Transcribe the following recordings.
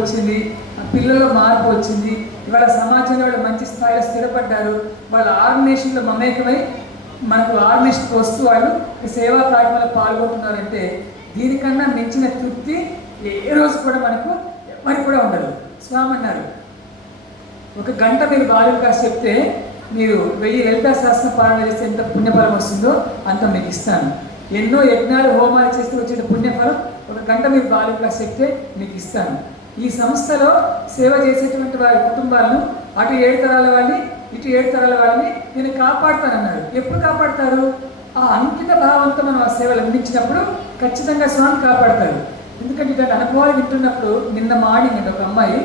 వచ్చింది, పిల్లల్లో మార్పు వచ్చింది, ఇవాళ సమాజంలో వాళ్ళు మంచి స్థాయిలో స్థిరపడ్డారు, వాళ్ళ ఆర్గనైజేషన్లో మమేకమై మనకు ఆర్గనైజేషన్కి వస్తూ వాళ్ళు ఈ సేవా కార్యక్రమంలో పాల్గొంటున్నారంటే దీనికన్నా మించిన తృప్తి ఏ రోజు కూడా మనకు ఎవరికి కూడా ఉండదు. స్వామి అన్నారు, 1 గంట మీరు బాలుగా చెప్తే మీరు 1000 లలితా సహస్ర పాలన చేస్తే ఎంత పుణ్యఫలం వస్తుందో అంత మీకు ఇస్తాను. ఎన్నో యజ్ఞాలు హోమాలు చేస్తే వచ్చిన పుణ్యఫలం 1 గంట మీరు బాలుగా చెప్తే మీకు ఇస్తాను. ఈ సంస్థలో సేవ చేసేటువంటి వారి కుటుంబాలను అటు 7 తరాల వాళ్ళని ఇటు 7 తరాల వాళ్ళని నేను కాపాడుతానన్నారు. ఎప్పుడు కాపాడుతారు? ఆ అంకిత భావంతో మనం ఆ సేవలు అందించినప్పుడు ఖచ్చితంగా స్వామి కాపాడతారు. ఎందుకంటే ఇలాంటి అనుభవాలు వింటున్నప్పుడు నిన్న మార్నింగ్ అంటే ఒక అమ్మాయి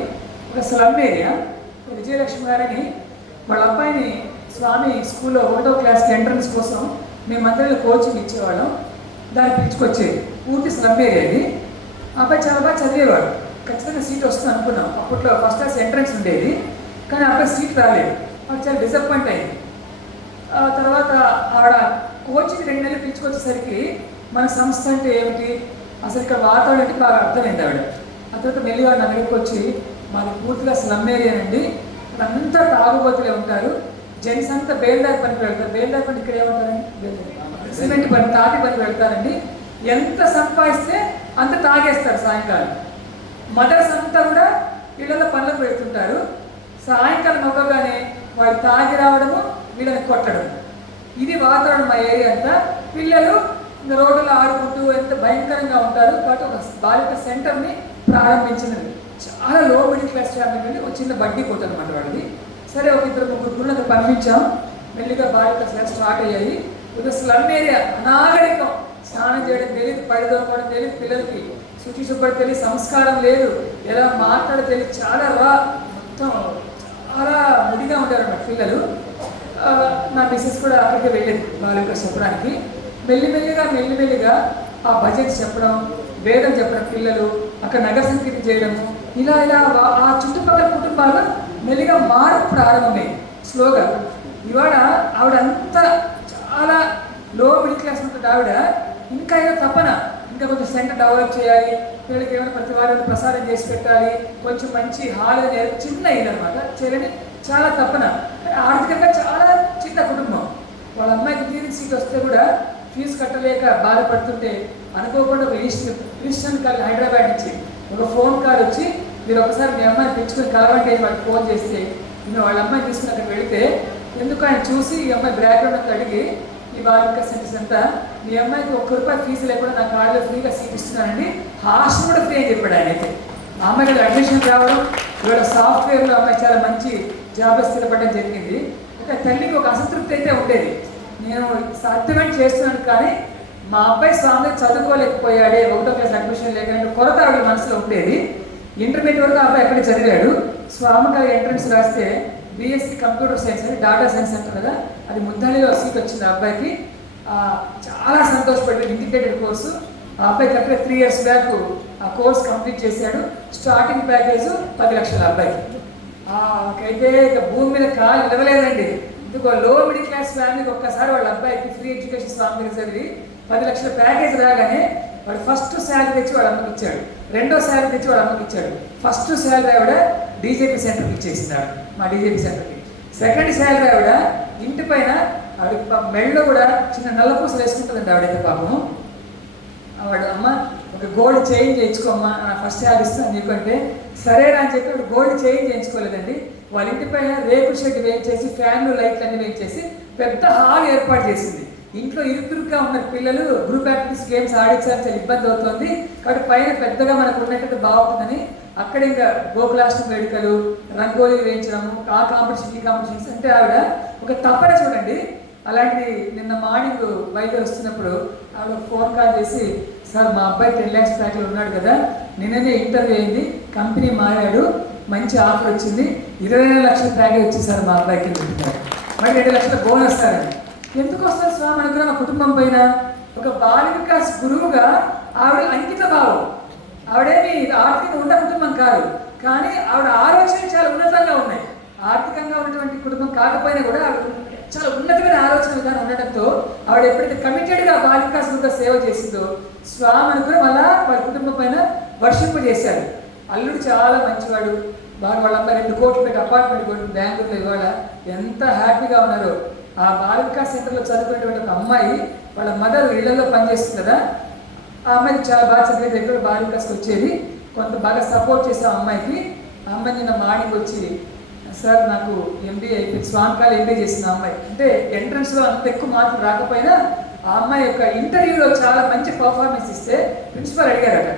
ఒక స్లమ్ ఏరియా విజయలక్ష్మి గారని వాళ్ళ అబ్బాయిని స్వామి స్కూల్లో 1వ క్లాస్కి ఎంట్రన్స్ కోసం మేము మధ్యలో కోచింగ్ ఇచ్చేవాళ్ళం, దాన్ని పిలుచుకొచ్చేది. పూర్తి స్లమ్ ఏరియా ఇది. ఆ అబ్బాయి చాలా బాగా చదివేవాడు, ఖచ్చితంగా సీట్ వస్తుంది అనుకున్నాం. అప్పట్లో ఫస్ట్ క్లాస్ ఎంట్రన్స్ ఉండేది, కానీ ఆ అబ్బాయి సీట్ రాలేదు. అది చాలా డిసప్పాయింట్ అయింది. తర్వాత ఆవిడ కోచింగ్ 2 నెలలు పిలుచుకొచ్చేసరికి మన సంస్థ అంటే ఏమిటి, అసలు ఇక్కడ వాతావరణం అంటే బాగా అర్థమైంది ఆవిడ. ఆ తర్వాత మెల్లిగా నా దగ్గరికి వచ్చి, మాది పూర్తిగా స్లమ్ ఏరియా అండి, అంతా తాగుబోతులే ఉంటారు, జెంట్స్ అంతా బేల్దారి పనికి వెళ్తారు. బేల్దారి పని ఇక్కడ ఏమంటారండి, సిమెంట్ పని, తాటి పని వెళ్తారండి. ఎంత సంపాదిస్తే అంత తాగేస్తారు సాయంకాలం. మదర్స్ అంతా కూడా ఇళ్ళలో పనులకు పెడుతుంటారు. సాయంకాలం అవ్వగానే వాళ్ళు తాగి రావడము, వీళ్ళని కొట్టడం. ఇది వాతావరణం మా ఏరియా అంతా. పిల్లలు రోడ్డులో ఆడుకుంటూ ఎంత భయంకరంగా ఉంటారు. కాబట్టి ఒక బాలిక సెంటర్ని ప్రారంభించినది. చాలా లో మిడిల్ క్లాస్ ఫ్యామిలీ నుండి ఒక చిన్న బడ్డీ కొట్టు అనమాట వాళ్ళది. సరే ఒక 2-3 గుళ్ళకి పంపించాం. మెల్లిగా బాలిక క్లాస్ స్టార్ట్ అయ్యాయి. ఒక స్లమ్ ఏరియా, అనాగరికం, స్నానం చేయడం తెలియదు, పడిదోకోవడం తెలియదు, పిల్లలకి శుచి శుభ్రత తెలియదు, సంస్కారం లేదు, ఎలా మాట్లాడ తెలియదు, చాలా మొత్తం చాలా ముడిగా ఉంటారు అన్నమాట పిల్లలు. నా మిస్సెస్ కూడా అక్కడికి వెళ్ళేది బాలిక చెప్పడానికి. మెల్లిమెల్లిగా ఆ బడ్జెట్ చెప్పడం, వేదం చెప్పడం, పిల్లలు అక్కడ నగర సంకీర్తి చేయడము, ఇలా ఆ చుట్టుపక్కల కుటుంబాలు మెల్లిగా మార్పు ప్రారంభమైంది స్లోగా. ఇవాళ ఆవిడంతా చాలా లో మిడిల్ క్లాస్ ఉంటుంది ఆవిడ. ఇంకా ఏదో తపన, ఇంకా కొంచెం సెంటర్ డెవలప్ చేయాలి, పిల్లలకి ఏమైనా ప్రతి వారం ప్రసారం చేసి పెట్టాలి, కొంచెం మంచి హాల్ చిన్న ఇల్లు అనమాట చేయాలని చాలా తపన. ఆర్థికంగా చాలా చిన్న కుటుంబం. వాళ్ళ అమ్మాయికి ఇంజనీరింగ్ సీట్ వస్తే కూడా ఫీజు కట్టలేక బాధపడుతుంటే అనుకోకుండా ఒక క్రిస్టియన్ కాల్ హైదరాబాద్ నుంచి ఒక ఫోన్ కాల్ వచ్చి, మీరు ఒకసారి మీ అమ్మాయిని పెంచుకొని కలవండి అని వాళ్ళకి ఫోన్ చేస్తే నేను వాళ్ళ అమ్మాయిని తీసుకుని అక్కడ వెళితే ఎందుకు ఆయన చూసి ఈ అమ్మాయి బ్యాక్గ్రౌండ్ అంతా అడిగి, ఈ బాలిక సెంటర్స్ అంతా మీ అమ్మాయికి ₹1 ఫీజు లేకుండా నా కార్డులో ఫ్రీగా సీట్ ఇస్తున్నానండి, హాస్టల్ కూడా ఫ్రీ అని చెప్పాడు ఆయన. అయితే ఆ అమ్మాయికి అడ్మిషన్ రావడం, ఇవాళ సాఫ్ట్వేర్లో అమ్మాయి చాలా మంచి జాబ్లో స్థిరపడడం జరిగింది. అంటే తల్లికి ఒక అసంతృప్తి అయితే ఉండేది, నేను సాధ్యమైన చేస్తున్నాను కానీ మా అబ్బాయి స్వామి చదువుకోలేకపోయాడే, 1వ క్లాస్ అడ్మిషన్ లేకపోతే కొరత ఆవిడ మనసులో ఉండేది. ఇంటర్మీడియట్ వరకు అబ్బాయి అక్కడే చదివాడు. స్వామికి ఎంట్రన్స్ రాస్తే బీఎస్సీ కంప్యూటర్ సైన్స్ అని డాటా సైన్స్ అంటారు కదా, అది ముద్దాలిలో సీట్ వచ్చింది ఆ అబ్బాయికి. చాలా సంతోషపడ్డాడు. ఇంటిగ్రేటెడ్ కోర్సు ఆ అబ్బాయి కరెక్ట్గా 3 ఇయర్స్ బ్యాక్ ఆ కోర్స్ కంప్లీట్ చేశాడు. స్టార్టింగ్ ప్యాకేజ్ 10 లక్షల అబ్బాయికి. అయితే ఇక భూమి మీద కాలు నిలవలేదండి. ఇందుకో లో మిడిల్ క్లాస్ ఫ్యామిలీకి ఒక్కసారి వాళ్ళ అబ్బాయికి ఫ్రీ ఎడ్యుకేషన్ స్వామి దగ్గర చదివి 10 లక్షల ప్యాకేజ్ రాగానే వాడు ఫస్ట్ శాలరీ తెచ్చి వాడు అమ్మకి ఇచ్చాడు, 2వ శాలరీ తెచ్చి వాడు అమ్మకి ఇచ్చాడు. ఫస్ట్ శాలరీ ఆవిడ డీజేపీ సెంటర్కి ఇచ్చేసిందాడు, మా డీజేపీ సెంటర్కి. సెకండ్ శాలరీ ఆవిడ ఇంటి పైన ఆవిడ మెళ్ళలో కూడా చిన్న నల్లపూసలు వేసుకుంటుందండి ఆవిడైతే పాపము. వాడు అమ్మ ఒక గోల్డ్ చైన్ చేయించుకోమ్మా, నా ఫస్ట్ శాలరీ ఇస్తాను నీకంటే సరేనా అని చెప్పి వాడు గోల్డ్ చైన్ చేయించుకోలేదండి. వాళ్ళ ఇంటి పైన రేపు షెడ్ వేయించేసి ఫ్యాన్లు లైట్లు అన్ని వేయించేసి పెద్ద హాల్ ఏర్పాటు చేసింది. ఇంట్లో ఇరుకురుగ్గా ఉన్న పిల్లలు గ్రూప్ యాక్టివిటీస్ గేమ్స్ ఆడించాలని చాలా ఇబ్బంది అవుతుంది కాబట్టి పైన పెద్దగా మనకు ఉన్నట్టు బాగుంటుందని అక్కడ ఇంకా గోకులాష్టమి వేడుకలు, రంగోలీ వేయించడము, ఆ కాంపిటీషన్ ఈ కాంపిటీషన్స్ అంటే ఆవిడ ఒక తపన చూడండి. అలాంటిది నిన్న మార్నింగ్ వైద్యులు వస్తున్నప్పుడు ఆవిడ ఫోన్ కాల్ చేసి, సార్ మా అబ్బాయి 10 lakhs ప్యాక్లో ఉన్నాడు కదా, నిన్ననే ఇంటర్వ్యూ అయింది, కంపెనీ మారాడు, మంచి ఆఫర్ వచ్చింది, 24 లక్షల ప్యాకేజ్ వచ్చింది సార్ మా అబ్బాయికి చెప్తున్నారు, మరి 2 లక్షల బోనస్ వస్తారని. ఎందుకు వస్తారు స్వామి అనుకున్న మా కుటుంబం పైన? ఒక బాలిక గురువుగా ఆవిడ అంకిత భావం. ఆవిడేమి ఆర్థికంగా ఉన్న కుటుంబం కాదు, కానీ ఆవిడ ఆలోచనలు చాలా ఉన్నతంగా ఉన్నాయి. ఆర్థికంగా ఉన్నటువంటి కుటుంబం కాకపోయినా కూడా ఆవిడ చాలా ఉన్నతమైన ఆలోచన విధానం ఉండడంతో ఆవిడ ఎప్పుడైతే కమిటెడ్గా బాలికాసులుగా సేవ చేసిందో స్వామి అనుకుని మళ్ళా వాళ్ళ కుటుంబం పైన వర్షింపజేశారు. అల్లుడు చాలా మంచివాడు, బాగా వాళ్ళ అమ్మాయి 2 కోట్లు పెట్టి అపార్ట్మెంట్ కొట్టి బెంగళూరులో ఇవాళ ఎంత హ్యాపీగా ఉన్నారో. ఆ బాల వికాస్ సెంటర్లో చదువుకునేటువంటి ఒక అమ్మాయి వాళ్ళ మదర్ ఇళ్లలో పనిచేస్తుంది కదా, ఆ అమ్మాయికి చాలా బాగా చదివే దగ్గర బాల వికాస్కి వచ్చేది, కొంత బాగా సపోర్ట్ చేసే ఆ అమ్మాయికి. ఆ అమ్మాయి నిన్న మార్నింగ్ వచ్చి, సార్ నాకు ఎంబీఏ అయిపోయింది, స్వామికాలు ఎంబీఏ చేసిన అమ్మాయి, అంటే ఎంట్రన్స్లో అంత ఎక్కువ మార్కులు రాకపోయినా ఆ అమ్మాయి యొక్క ఇంటర్వ్యూలో చాలా మంచి పర్ఫార్మెన్స్ ఇస్తే ప్రిన్సిపల్ అడిగారట,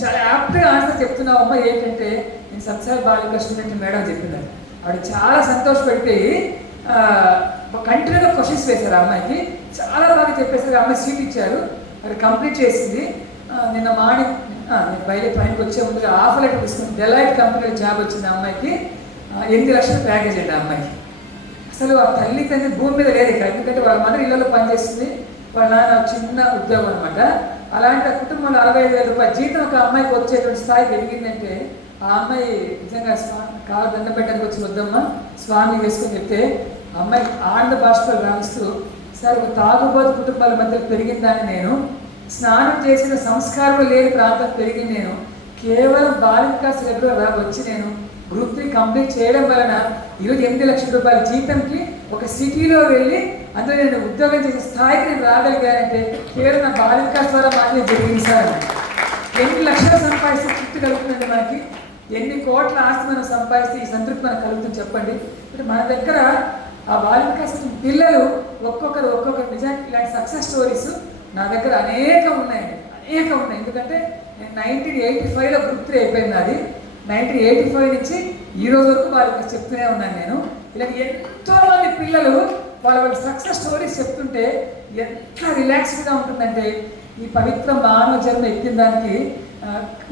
చాలా యాప్ట్గా ఆన్సర్ చెప్తున్నావు అమ్మాయి, ఏంటంటే నేను సత్సాయి బాలిక స్టూడెంట్ మేడం చెప్పింది. ఆవిడ చాలా సంతోషపడిపోయి కంటిన్యూగా క్వశ్చన్స్ వేశారు ఆ అమ్మాయికి, చాలా బాగా చెప్పేసరికి ఆ అమ్మాయి సీట్ ఇచ్చారు, అది కంప్లీట్ చేసింది. నిన్న మార్నింగ్ నేను బయట పైనకి వచ్చే ముందుగా ఆఫర్ లెటర్ తీసుకుని డెలైట్ కంపెనీలో జాబ్ వచ్చింది ఆ అమ్మాయికి. 8 లక్షల ప్యాకేజ్ అండి ఆ అమ్మాయికి. అసలు ఆ తల్లి తండ్రి భూమి మీద లేదు ఇక్కడ, ఎందుకంటే వాళ్ళ మదర్ ఇళ్లలో పనిచేస్తుంది, వాళ్ళ నాన్న చిన్న ఉద్యోగం అనమాట. అలాంటి కుటుంబంలో 65,000 రూపాయల జీతం ఒక అమ్మాయికి వచ్చేటువంటి స్థాయికి ఎదిగిందంటే ఆ అమ్మాయి నిజంగా స్వామి కాలు దండ పెట్టడానికి వచ్చి వద్దమ్మా స్వామి వేసుకొని చెప్తే ఆ అమ్మాయి ఆనంద భాషలో రాణిస్తూ, సార్ ఒక తాగుబోతు కుటుంబాల మధ్య పెరిగిందని నేను, స్నానం చేసిన సంస్కారం లేని ప్రాంతం పెరిగింది నేను, కేవలం బాల వికాస్ దగ్గర వచ్చి నేను గ్రూప్ 3 కంప్లీట్ చేయడం వలన ఈరోజు 8 లక్షల రూపాయల జీతంకి ఒక సిటీలో వెళ్ళి అందులో నేను ఉద్యోగం చేసే స్థాయికి నేను రాగలిగానంటే కేవలం నా బాల వికాస్ ద్వారా మాత్రమే జరిగింది సార్. 8 లక్షలు సంపాదిస్తే తృప్తి కలుగుతుందండి మనకి, ఎన్ని కోట్ల ఆస్తి మనం సంపాదిస్తే ఈ సంతృప్తి మనకు కలుగుతుంది చెప్పండి. అంటే మన దగ్గర ఆ బాల వికాస్ పిల్లలు ఒక్కొక్కరు నిజానికి ఇలాంటి సక్సెస్ స్టోరీస్ నా దగ్గర అనేకం ఉన్నాయండి, అనేకం ఉన్నాయి. ఎందుకంటే నేను 1985లో గ్రూప్ 3 అయిపోయింది నాది, 1985 నుంచి ఈ రోజు వరకు వాళ్ళకి చెప్తూనే ఉన్నాను నేను. ఇలా ఎంతోమంది పిల్లలు వాళ్ళ సక్సెస్ స్టోరీస్ చెప్తుంటే ఎంత రిలాక్స్డ్గా ఉంటుందంటే, ఈ పవిత్ర మానవ జన్మ ఎక్కిన దానికి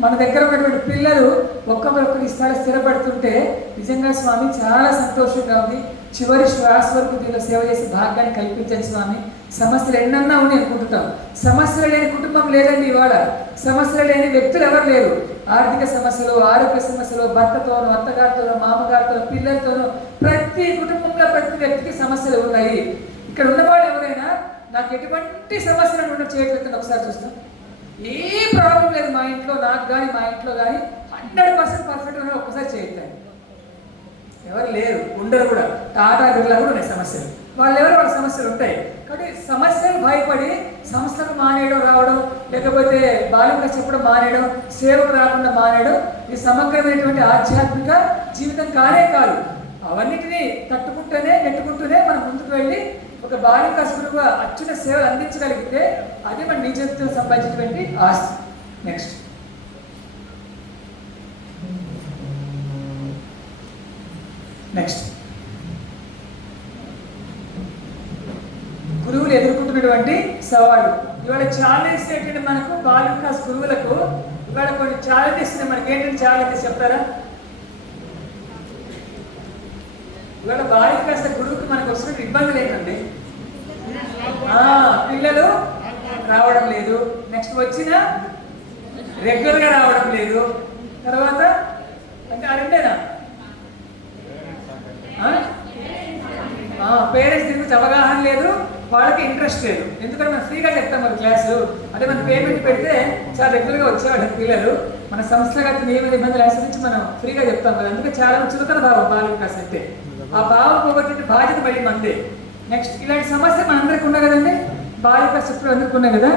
మన దగ్గర ఉన్నటువంటి పిల్లలు ఒక్కొక్కరి స్థిరపడుతుంటే నిజంగా స్వామి చాలా సంతోషంగా ఉంది. చివరి శ్వాస వరకు దీనిలో సేవ చేసే భాగ్యాన్ని కల్పించండి స్వామి. సమస్యలు ఎన్నన్నా ఉన్నాయి అనుకుంటున్నాం, సమస్యలు లేని కుటుంబం లేదండి ఇవాళ, సమస్యలు లేని వ్యక్తులు ఎవరు లేరు. ఆర్థిక సమస్యలు, ఆరోగ్య సమస్యలు, భర్తతోనూ, అత్తగారితోనూ, మామగారితోనూ, పిల్లలతోనూ, ప్రతి కుటుంబంలో ప్రతి వ్యక్తికి సమస్యలు ఉన్నాయి. ఇక్కడ ఉన్నవాళ్ళు ఎవరైనా నాకు ఎటువంటి సమస్యలు ఉన్న చేయట్లేదు ఒకసారి చూస్తాం, ఏ ప్రాబ్లం లేదు మా ఇంట్లో, నాకు కానీ మా ఇంట్లో కానీ 100% పర్ఫెక్ట్ ఉన్న ఒక్కసారి చేయట్లేదు. ఎవరు లేరు, ఉండరు కూడా. టాటా బిర్లా కూడా ఉన్నాయి సమస్యలు, వాళ్ళు ఎవరు వాళ్ళ సమస్యలు ఉంటాయి. కాబట్టి సమస్యలు భయపడి సంస్థకు మానేయడం రావడం, లేకపోతే బాలిక చెప్పడం మానేయడం, సేవకు రాకుండా మానేయడం ఇది సమగ్రమైనటువంటి ఆధ్యాత్మిక జీవితం కానే కాదు. అవన్నిటినీ తట్టుకుంటూనే నెట్టుకుంటూనే మనం ముందుకు వెళ్ళి ఒక బాలిక స్వరూప అత్యున్న సేవలు అందించగలిగితే అది మన నిజ జీవితంలో సంపాదించినటువంటి ఆస్తి. నెక్స్ట్ గురువులు ఎదుర్కొంటున్నటువంటి సవాళ్ళు. ఇవాళ ఛాలెంజెస్ ఏంటంటే మనకు బాల వికాస్ గురువులకు ఇవాళ కొన్ని ఛాలెంజెస్ ఉన్నాయి. మనకి ఏంటంటే ఛాలెంజెస్ చెప్తారా? ఇవాళ బాల వికాస్ గురువుకి మనకు వస్తున్న ఇబ్బందులు ఏంటండి, పిల్లలు రావడం లేదు, నెక్స్ట్ వచ్చిన రెగ్యులర్గా రావడం లేదు, తర్వాత అంటే ఆ రెండేనా పేరెంట్స్ దీని గురించి అవగాహన లేదు, వాళ్ళకి ఇంట్రెస్ట్ లేదు. ఎందుకంటే మనం ఫ్రీగా చెప్తాం మన క్లాసు, అదే మనం పేమెంట్ పెడితే చాలా రెగ్యులర్గా వచ్చేవాళ్ళు పిల్లలు, మన సంస్థగత నియమ నిబంధనలు అనుసరించి మనం ఫ్రీగా చెప్తాం కదా. అందుకే చాలా చులకన భావం బాల వికాస్ అంటే, ఆ భావం పోగొట్టే బాధ్యత మళ్ళీ మందే. నెక్స్ట్ ఇలాంటి సమస్య మనందరికీ ఉన్నా కదండి, బాల వికాస్ ఇప్పుడు అందరికీ ఉన్నాయి కదా.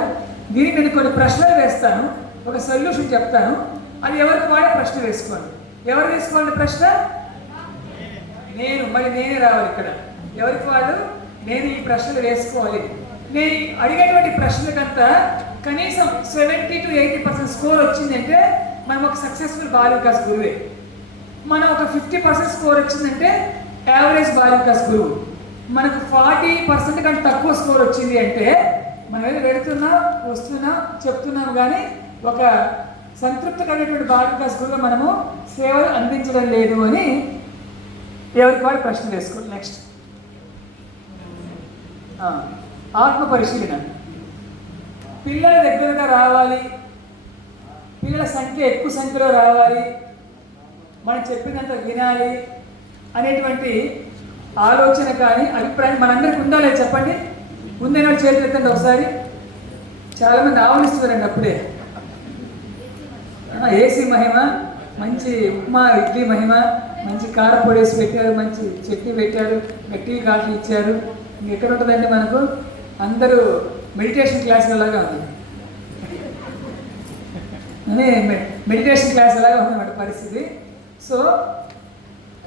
దీనికి నేను కొన్ని ప్రశ్నలు వేస్తాను, ఒక సొల్యూషన్ చెప్తాను, అది ఎవరికి వాడే ప్రశ్న వేసుకోండి. ఎవరు వేసుకోవాలి ప్రశ్న? నేను, మళ్ళీ నేనే రావాలి ఇక్కడ. ఎవరికి వాళ్ళు నేను ఈ ప్రశ్నలు వేసుకోవాలి. నేను అడిగేటువంటి ప్రశ్నలకంతా కనీసం 70 to 80% స్కోర్ వచ్చిందంటే మనం ఒక సక్సెస్ఫుల్ బాల వికాస్ గురువే. మనం ఒక 50% స్కోర్ వచ్చిందంటే యావరేజ్ బాల వికాస్ గురువు. మనకు 40% కంటే తక్కువ స్కోర్ వచ్చింది అంటే మనం ఏదో వెళుతున్నాం వస్తున్నాం చెప్తున్నాం కానీ ఒక సంతృప్తికరమైనటువంటి బాల వికాస్ గురువుగా మనము సేవలు అందించడం లేదు అని ఎవరికి వాడు ప్రశ్న వేసుకోండి. నెక్స్ట్ ఆత్మ పరిశీలన. పిల్లల దగ్గరగా రావాలి, పిల్లల సంఖ్య ఎక్కువ సంఖ్యలో రావాలి, మనం చెప్పినంత వినాలి అనేటువంటి ఆలోచన కానీ అభిప్రాయం మనందరికీ ఉందా లేదు చెప్పండి. ఉందేనా చేతులు ఎత్తండి ఒకసారి. చాలామంది ఆవలిస్తున్నారండి అప్పుడే. ఏసీ మహిమ, మంచి ఉప్మా ఇడ్లీ మహిమ, మంచి కారపొడి వేసి పెట్టారు, మంచి చట్నీ పెట్టారు, గట్టి కాఫీ ఇచ్చారు. ఇంకెక్కడ ఉంటుందండి మనకు? అందరూ మెడిటేషన్ క్లాస్ లాగా ఉంది, మెడిటేషన్ క్లాస్ లాగా ఉందన్నమాట పరిస్థితి. సో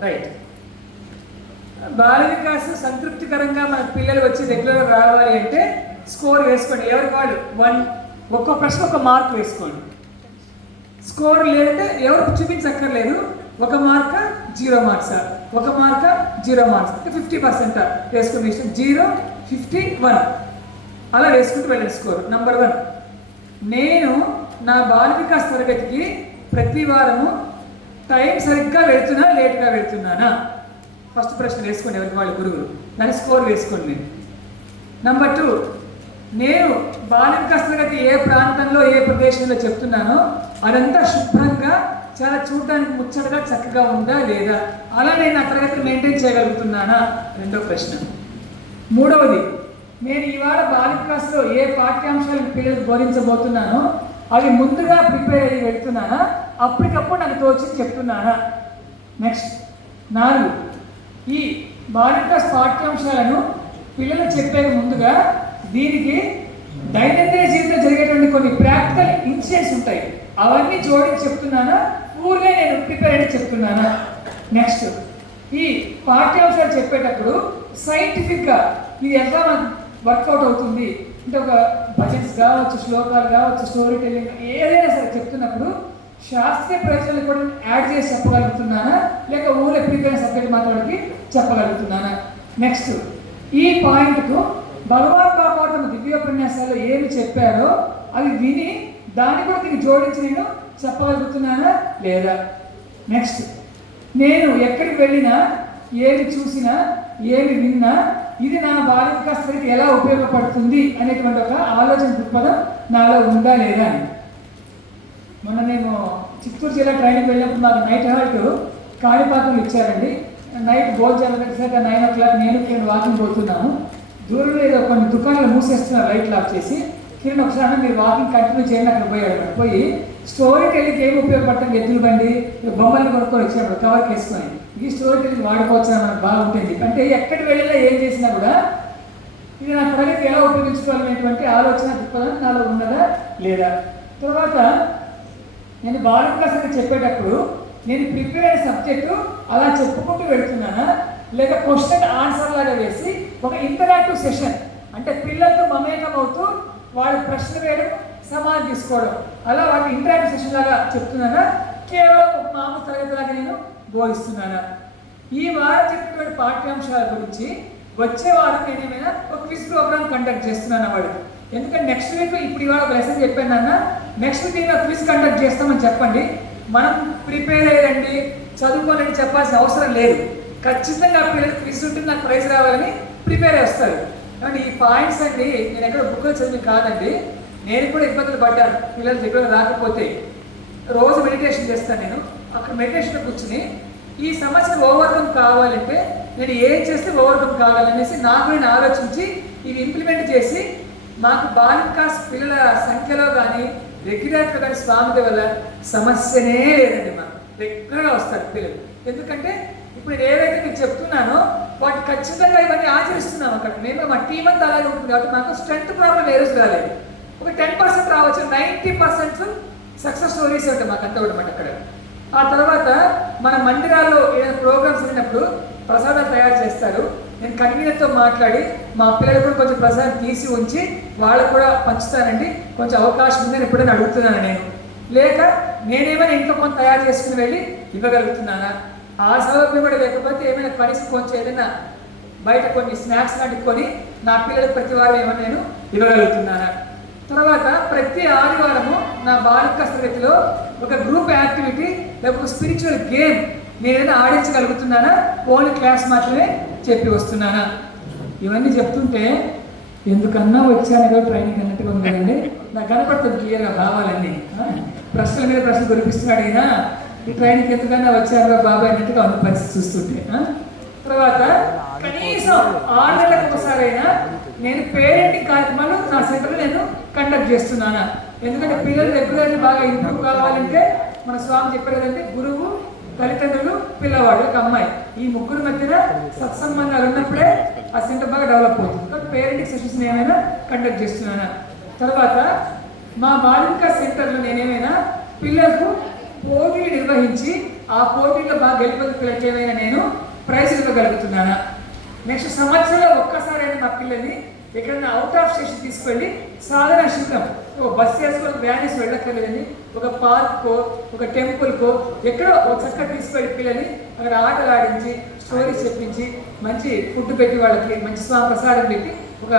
రైట్, బాల వికాస్ సంతృప్తికరంగా మన పిల్లలు వచ్చి రెగ్యులర్గా రావాలి అంటే స్కోర్ వేసుకోండి. ఎవరికి వాళ్ళు 1, ఒక్కో ప్రశ్న ఒక మార్క్ వేసుకోండి. స్కోర్ లేదంటే ఎవరు చూపించక్కర్లేదు. 1 మార్క్ 0 మార్క్స్, 1 మార్క్ 0 మార్క్స్, 50% వేసుకుని ఇష్టం. 0, 50, 1 అలా వేసుకుంటూ వెళ్ళండి స్కోర్. నెంబర్ 1, నేను నా బాల వికాస్ తరగతికి ప్రతి వారము టైం సరిగ్గా వెళ్తున్నా లేట్గా వెళ్తున్నానా? ఫస్ట్ ప్రశ్న వేసుకోండి ఎవరికి వాళ్ళు గురువులు, దాని స్కోర్ వేసుకోండి. నెంబర్ 2, నేను బాల వికాస్ తరగతి ఏ ప్రాంతంలో ఏ ప్రదేశంలో చెప్తున్నానో అదంతా శుభ్రంగా చాలా చూడడానికి ముచ్చటగా చక్కగా ఉందా లేదా, అలా నేను నా తరగతిని మెయింటైన్ చేయగలుగుతున్నానా? రెండో ప్రశ్న. మూడవది, నేను ఇవాళ బాల వికాస్లో ఏ పాఠ్యాంశాలను పిల్లలకు బోధించబోతున్నానో అవి ముందుగా ప్రిపేర్ అయ్యి వెళ్తున్నానా, అప్పటికప్పుడు నాకు తోచి చెప్తున్నానా? నెక్స్ట్ 4, ఈ బాల వికాస్ పాఠ్యాంశాలను పిల్లలు చెప్పే ముందుగా దీనికి దైనందిన జీవితంలో జరిగేటువంటి కొన్ని ప్రాక్టికల్ ఇన్సిడెంట్స్ ఉంటాయి, అవన్నీ జోడించి చెప్తున్నానా, పూర్గా నేను ప్రిపేర్ అయ్యి చెప్తున్నానా? నెక్స్ట్, ఈ పాఠ్యాంశాలు చెప్పేటప్పుడు సైంటిఫిక్గా ఇది ఎలా వర్కౌట్ అవుతుంది అంటే ఒక భజన్స్ కావచ్చు, శ్లోకాలు కావచ్చు, స్టోరీ టెల్లింగ్ ఏదైనా సరే చెప్తున్నప్పుడు శాస్త్రీయ ప్రయోజనాలు కూడా యాడ్ చేసి చెప్పగలుగుతున్నానా, లేక ఊళ్ళో ప్రిపేర్ సబ్జెక్ట్ మాట్లాడికి చెప్పగలుగుతున్నానా? నెక్స్ట్, ఈ పాయింట్కు భగవాన్ బాబాటం దివ్యోపన్యాసాల్లో ఏమి చెప్పారో అవి విని దాన్ని కూడా దీన్ని జోడించి నేను చెప్పగలుగుతున్నానా లేదా? నెక్స్ట్, నేను ఎక్కడికి వెళ్ళినా, ఏమి చూసినా, ఏమి విన్నా ఇది నా బాల వికాస్ తరగతికి ఎలా ఉపయోగపడుతుంది అనేటువంటి ఒక ఆలోచన దృక్పథం నాలో ఉందా లేదా అని. మొన్న నేను చిత్తూరు జిల్లా ట్రైనింగ్ వెళ్ళినప్పుడు మాకు నైట్ హాల్ట్ కాణిపాకంలో ఇచ్చారండి. నైట్ భోజనం చేశాక 9 o'clock నేను వాకింగ్ పోతున్నాను. దూరంలో ఏదో కొన్ని దుకాణాలు మూసేస్తున్నారు లైట్లు ఆఫ్ చేసి. కిరణ్ ఒకసారి మీరు వాకింగ్ కంటిన్యూ చేయండి అక్కడ పోయాడు. పోయి స్టోరీ టెల్లింగ్ ఏమి ఉపయోగపడతాం, ఎద్దులు బండి బొమ్మలు కొనుక్కొని వచ్చినప్పుడు కవర్కి వేసుకొని ఈ స్టోరీ టెల్లింగ్ వాడుకోవచ్చు మనకు బాగుంటుంది. అంటే ఎక్కడికి వెళ్ళినా ఏం చేసినా కూడా ఇది నా తరగతి ఎలా ఉపయోగించుకోవాలనేటువంటి ఆలోచన దృక్పథం నాలో ఉన్నదా లేదా? తర్వాత నేను బాల వికాస్ అని చెప్పేటప్పుడు నేను ప్రిపేర్ అయిన సబ్జెక్టు అలా చెప్పుకుంటూ వెళుతున్నానా, లేక క్వశ్చన్ ఆన్సర్ లాగా వేసి ఒక ఇంటరాక్టివ్ సెషన్ అంటే పిల్లలతో మమేకం అవుతూ వాళ్ళు ప్రశ్న వేయడం, సమాధానం తీసుకోవడం, అలా వాళ్ళకి ఇంటరాక్టివ్ సెషన్ లాగా చెప్తున్నానా, కేవలం ఒక మామూలు తరగతి లాగా నేను బోధిస్తున్నానా? ఈ వారం చెప్పినటువంటి పాఠ్యాంశాల గురించి వచ్చే వారం నేను ఏమైనా ఒక క్విజ్ ప్రోగ్రామ్ కండక్ట్ చేస్తున్నాను వాళ్ళకి. ఎందుకంటే నెక్స్ట్ వీక్ ఇప్పుడు ఇవాళ ఒక లెసన్ చెప్పాను అన్న, నెక్స్ట్ వీక్ నేను క్విజ్ కండక్ట్ చేస్తామని చెప్పండి. మనం ప్రిపేర్ అయ్యండి, చదువుకోవాలని చెప్పాల్సిన అవసరం లేదు. ఖచ్చితంగా పిల్లలకి క్విజ్ ఉంటుంది, నాకు ప్రైజ్ రావాలని ప్రిపేర్ అయ్యి వస్తారు. కానీ ఈ పాయింట్స్ అండి నేను ఎక్కడ బుక్లో చదివి కాదండి, నేను కూడా ఇబ్బందులు పడ్డాను. పిల్లలు దగ్గర రాకపోతే రోజు మెడిటేషన్ చేస్తాను నేను. అక్కడ మెడిటేషన్లో కూర్చుని ఈ సమస్యను ఓవర్కమ్ కావాలంటే నేను ఏం చేస్తే ఓవర్కమ్ కావాలనేసి నాకు నేను ఆలోచించి ఇవి ఇంప్లిమెంట్ చేసి మాకు బాల వికాస్ పిల్లల సంఖ్యలో కానీ రెగ్యులర్గా కానీ స్వామి వల్ల సమస్యనే లేదండి. మాకు రెగ్యులర్గా వస్తారు పిల్లలు. ఎందుకంటే ఇప్పుడు నేను ఏవైతే మీకు చెప్తున్నానో వాటి ఖచ్చితంగా ఇవన్నీ ఆచరిస్తున్నాం. అక్కడ మేము మా టీం అంతా అలాగే ఉంటుంది కాబట్టి మాకు స్ట్రెంత్ ప్రాబ్లం ఏ రోజు రాలేదు. ఒక 10% రావచ్చు, 90% సక్సెస్ స్టోరీస్ ఉంటాయి మాకు అంతా కూడా అక్కడ. ఆ తర్వాత మన మందిరాల్లో ఏదైనా ప్రోగ్రామ్స్ అయినప్పుడు ప్రసాదాలు తయారు చేస్తారు. నేను కన్వీనర్తో మాట్లాడి మా పిల్లలకు కూడా కొంచెం ప్రసాదం తీసి ఉంచి వాళ్ళకు కూడా పంచుతానండి, కొంచెం అవకాశం ఉందని ఎప్పుడైనా అడుగుతున్నాను నేను. లేక నేనేమైనా ఇంట్లో కొంత తయారు చేసుకుని వెళ్ళి ఇవ్వగలుగుతున్నానా? ఆ సౌలభ్యం కూడా లేకపోతే ఏమైనా కనీసం కొంచెం ఏదైనా బయట కొన్ని స్నాక్స్ లాంటివి కొని నా పిల్లలకు ప్రతి వారం ఏమైనా నేను ఇవ్వగలుగుతున్నానా? తర్వాత ప్రతి ఆదివారము నా బాల వికాస్ తరగతిలో ఒక గ్రూప్ యాక్టివిటీ లేకపోతే స్పిరిచువల్ గేమ్ నేనైనా ఆడించగలుగుతున్నానా? ఓన్లీ క్లాస్ మాత్రమే చెప్పి వస్తున్నానా? ఇవన్నీ చెప్తుంటే ఎందుకన్నా వచ్చాను కదా ట్రైనింగ్ అన్నట్టుగా ఉంది కదండి. నాకు కనపడుతుంది క్లియర్గా భావాలన్నీ. ప్రశ్నల మీద ప్రశ్నలు కురిపిస్తున్నాడు అయినా ఈ ట్రైనింగ్ ఎందుకన్నా వచ్చారుగా బాబాయ్ అన్నట్టుగా ఉన్న పరిస్థితి చూస్తుంటే. తర్వాత కనీసం 6 నెలలకు ఒకసారైనా నేను పేరెంటింగ్ కార్యక్రమాలు నా సెంటర్లో నేను కండక్ట్ చేస్తున్నాను. ఎందుకంటే పిల్లలు రెగ్యులర్గా బాగా ఇంప్రూవ్ కావాలంటే మన స్వామి చెప్పారు కదంటే గురువు, తల్లిదండ్రులు, పిల్లవాడు, ఒక అమ్మాయి, ఈ ముగ్గురు మధ్యన సత్సంబంధాలు ఉన్నప్పుడే ఆ సెంటర్ బాగా డెవలప్ అవుతుంది. కాబట్టి పేరెంటింగ్ సెషన్స్ ఏమైనా కండక్ట్ చేస్తున్నాను. తర్వాత మా బాలిక సెంటర్లో నేనేమైనా పిల్లలకు పోటీలు నిర్వహించి ఆ పోటీలో బాగా గెలిపే పిల్లలకి ఏమైనా నేను ప్రైజ్ ఇవ్వగలుగుతున్నానా. నెక్స్ట్ సంవత్సరంలో ఒక్కసారైనా మా పిల్లల్ని ఎక్కడైనా అవుట్ ఆఫ్ స్టేషన్ తీసుకెళ్ళి సాధారణ శిబిరం, ఒక బస్ వేసుకొని వ్యాన్ వేసి వెళ్ళక్కర్లేదండి, ఒక పార్క్కో ఒక టెంపుల్కో ఎక్కడో ఒక చక్కగా తీసుకెళ్ళి పిల్లల్ని అక్కడ ఆటలు ఆడించి స్టోరీస్ చెప్పించి మంచి ఫుడ్ పెట్టి వాళ్ళకి మంచి స్వామి ప్రసాదం పెట్టి ఒక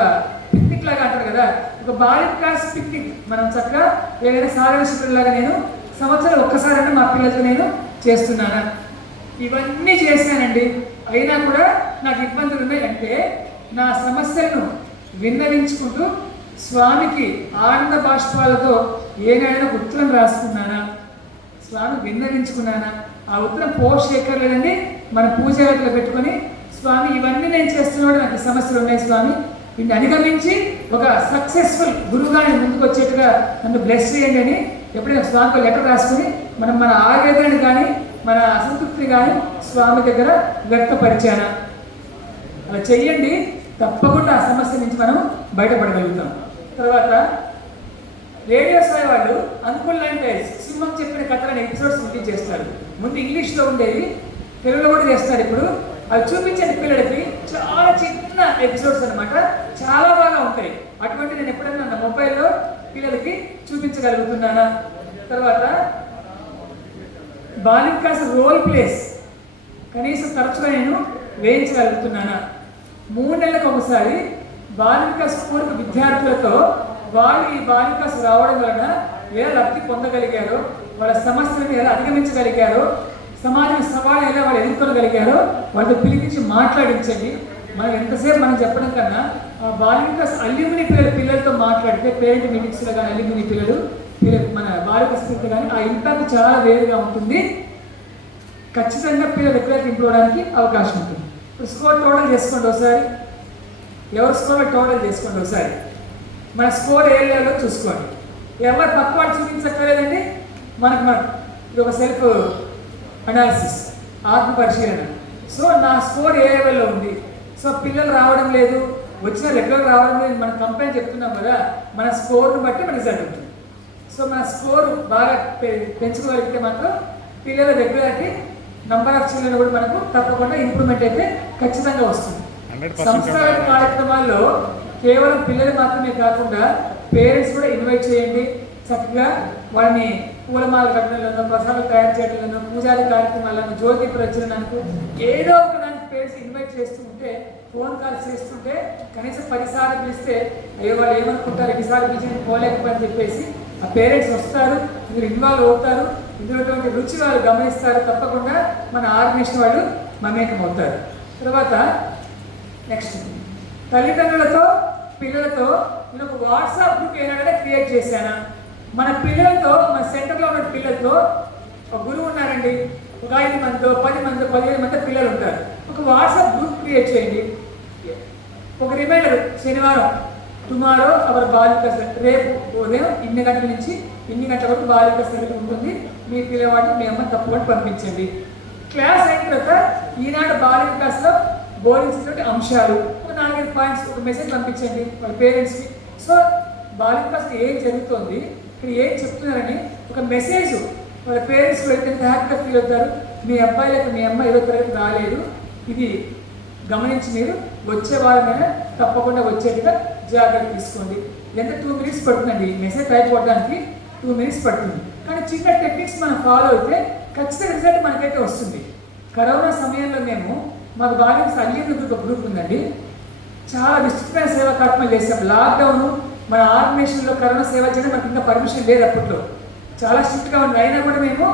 పిక్నిక్ లాగా అంటారు కదా, ఒక బాలిక క్లాస్ పిక్నిక్ మనం చక్కగా ఏదైనా సాధారణ శిబిరం లాగా నేను సంవత్సరం ఒక్కసారైనా మా పిల్లలతో నేను చేస్తున్నాను. ఇవన్నీ చేశానండి. అయినా కూడా నాకు ఇబ్బందులు ఉన్నాయి. అంటే నా సమస్యలను విన్నవించుకుంటూ స్వామికి ఆనంద బాష్పాలతో ఏదైనా ఉత్తరం రాసుకున్నానా, స్వామి విన్నవించుకున్నానా. ఆ ఉత్తరం పోస్ట్ చేయక్కర్లేదండి, మన పూజ గదిలో పెట్టుకొని స్వామి ఇవన్నీ నేను చేస్తున్నాడు, నాకు సమస్యలు ఉన్నాయి స్వామి, వీటిని అధిగమించి ఒక సక్సెస్ఫుల్ గురువుగా ముందుకు వచ్చేట్టుగా నన్ను బ్లెస్ చేయండి అని ఎప్పుడైనా స్వామికి లెటర్ రాసుకుని మనం మన ఆవేదనని కానీ మన అసంతృప్తిని కానీ స్వామి దగ్గర వ్యక్తపరిచానా. అలా చెయ్యండి, తప్పకుండా ఆ సమస్య నుంచి మనం బయటపడగలుగుతాం. తర్వాత రేడియో సాయి వాళ్ళు అనుకూల్ లాంగ్వేజ్ సింహం చెప్పిన కథలను ఎపిసోడ్స్ రిలీజ్ చేస్తారు. ముందు ఇంగ్లీష్లో ఉండేవి, తెలుగులో కూడా చేస్తారు. ఇప్పుడు అవి చూపించండి పిల్లలకి, చాలా చిన్న ఎపిసోడ్స్ అనమాట, చాలా బాగా ఉంటాయి. అటువంటి నేను ఎప్పుడైనా నా మొబైల్లో పిల్లలకి చూపించగలుగుతున్నానా. తర్వాత బాలికాస్ రోల్ ప్లేస్ కనీసం తరచుగా నేను వేయించగలుగుతున్నానా. 3 నెలలకు ఒకసారి బాలికాస్ పూర్వ విద్యార్థులతో వాళ్ళు ఈ బాలికాస్ రావడం వలన ఎలా లబ్ధి పొందగలిగారో, వాళ్ళ సమస్యలను ఎలా అధిగమించగలిగారో, సమాజం సవాళ్ళు ఎలా వాళ్ళు ఎదుర్కొనగలిగారో వాళ్ళతో పిలిపించి మాట్లాడించండి. మనం ఎంతసేపు మనం చెప్పడం కన్నా ఆ బాలికాస్ అల్యూమిని పిల్లలతో మాట్లాడితే, పేరెంట్ మీటింగ్స్లో కానీ అల్యూమిని పిల్లలు మన బాలిక స్థితి కానీ ఆ ఇంపాక్ట్ చాలా వేరుగా ఉంటుంది. ఖచ్చితంగా పిల్లలు ఎక్కడైతే ఇంప్రూవ్ అవడానికి అవకాశం ఉంటుంది. ఇప్పుడు స్కోర్ టోటల్ చేసుకోండి ఒకసారి, ఎవరి స్కోర్ టోటల్ చేసుకోండి ఒకసారి, మన స్కోర్ ఏ లెవెల్లో చూసుకోండి. ఎవరు పక్క వాళ్ళు చూపించక్కర్లేదండి, మనకు ఇది ఒక సెల్ఫ్ అనాలిసిస్, ఆత్మ పరిశీలన. సో నా స్కోర్ ఏ లెవెల్లో ఉంది, సో పిల్లలు రావడం లేదు, వచ్చిన రెగ్యులర్ రావడం లేదు, మనం కంపెనీ చెప్తున్నాం కదా, మన స్కోర్ను బట్టి మన రిజల్ట్ ఉంటుంది. సో మన స్కోర్ బాగా పెంచుకోగలిగితే మాత్రం పిల్లల రెగ్యులారిటీ, నంబర్ ఆఫ్ చిల్డ్రన్ కూడా మనకు తప్పకుండా ఇంప్రూవ్మెంట్ అయితే ఖచ్చితంగా వస్తుంది. సంస్థల కార్యక్రమాల్లో కేవలం పిల్లలు మాత్రమే కాకుండా పేరెంట్స్ కూడా ఇన్వైట్ చేయండి. చక్కగా వాళ్ళని పూలమాల కట్టడంలోనో, ప్రసాదాలు తయారు చేయడంలోనో, పూజారి కార్యక్రమాలను, జ్యోతి ప్రచురణకు ఏదో ఒక దానికి పేరెంట్స్ ఇన్వైట్ చేస్తూ ఉంటే, ఫోన్ కాల్స్ చేస్తుంటే కనీసం 10 సార్లు పిలిస్తే అయ్యో వాళ్ళు ఏమనుకుంటారు, 2 సార్లు పిలిచి పోలేకపోని చెప్పేసి ఆ పేరెంట్స్ వస్తారు, మీరు ఇన్వాల్వ్ అవుతారు, ఇందులో రుచి వాళ్ళు గమనిస్తారు. తప్పకుండా మన ఆర్గనైజేషన్ వాళ్ళు మమేకం అవుతారు. తర్వాత నెక్స్ట్ తల్లిదండ్రులతో పిల్లలతో నేను ఒక వాట్సాప్ గ్రూప్ ఏదైనా క్రియేట్ చేశానా. మన పిల్లలతో, మన సెంటర్లో ఉన్న పిల్లలతో ఒక గురువు ఉన్నారండి, ఒక 5 మందో 10 మందో 15 మంది పిల్లలు ఉంటారు. ఒక వాట్సాప్ గ్రూప్ క్రియేట్ చేయండి. ఒక రిమైండర్, శనివారం టుమారో అవర్ బాలిక, రేపు ఉదయం ఇన్ని గంటల నుంచి ఇన్ని గంటల వరకు బాలిక తరగతి ఉంటుంది, మీ పిల్లవాడిని మీ అమ్మ తప్పకుండా పంపించండి. క్లాస్ అయిన తర్వాత ఈనాడు బాలిక క్లాస్లో బోధించినటువంటి అంశాలు ఒక 4-5 పాయింట్స్ ఒక మెసేజ్ పంపించండి వాళ్ళ పేరెంట్స్కి. సో బాలిక క్లాస్లో ఏం జరుగుతుంది, ఇక్కడ ఏం చెప్తున్నారని ఒక మెసేజ్ వాళ్ళ పేరెంట్స్ వెళ్తే హ్యాపీగా ఫీల్ అవుతారు. మీ అబ్బాయి లేక మీ అమ్మాయి 5వ తరగతి రాలేదు, ఇది గమనించి మీరు వచ్చే వారమైనా తప్పకుండా వచ్చేట్టుగా జాగ్రత్త తీసుకోండి. ఎంత 2 మినిట్స్ పడుతుందండి మెసేజ్ టైప్ కొట్టడానికి, 2 మినిట్స్ పడుతుంది. కానీ చిన్న టెక్నిక్స్ మనం ఫాలో అయితే ఖచ్చితంగా రిజల్ట్ మనకైతే వస్తుంది. కరోనా సమయంలో మేము మాకు బాగా అల్యూమిని గ్రూప్ ఉందండి, చాలా విస్తృతమైన సేవా కార్యక్రమాలు చేసాం. లాక్డౌన్ మన ఆర్గనైజేషన్లో కరోనా సేవ చేయడం మనకి ఇంకా పర్మిషన్ లేదు, అప్పట్లో చాలా స్ట్రిక్ట్గా ఉంది. అయినా కూడా మేము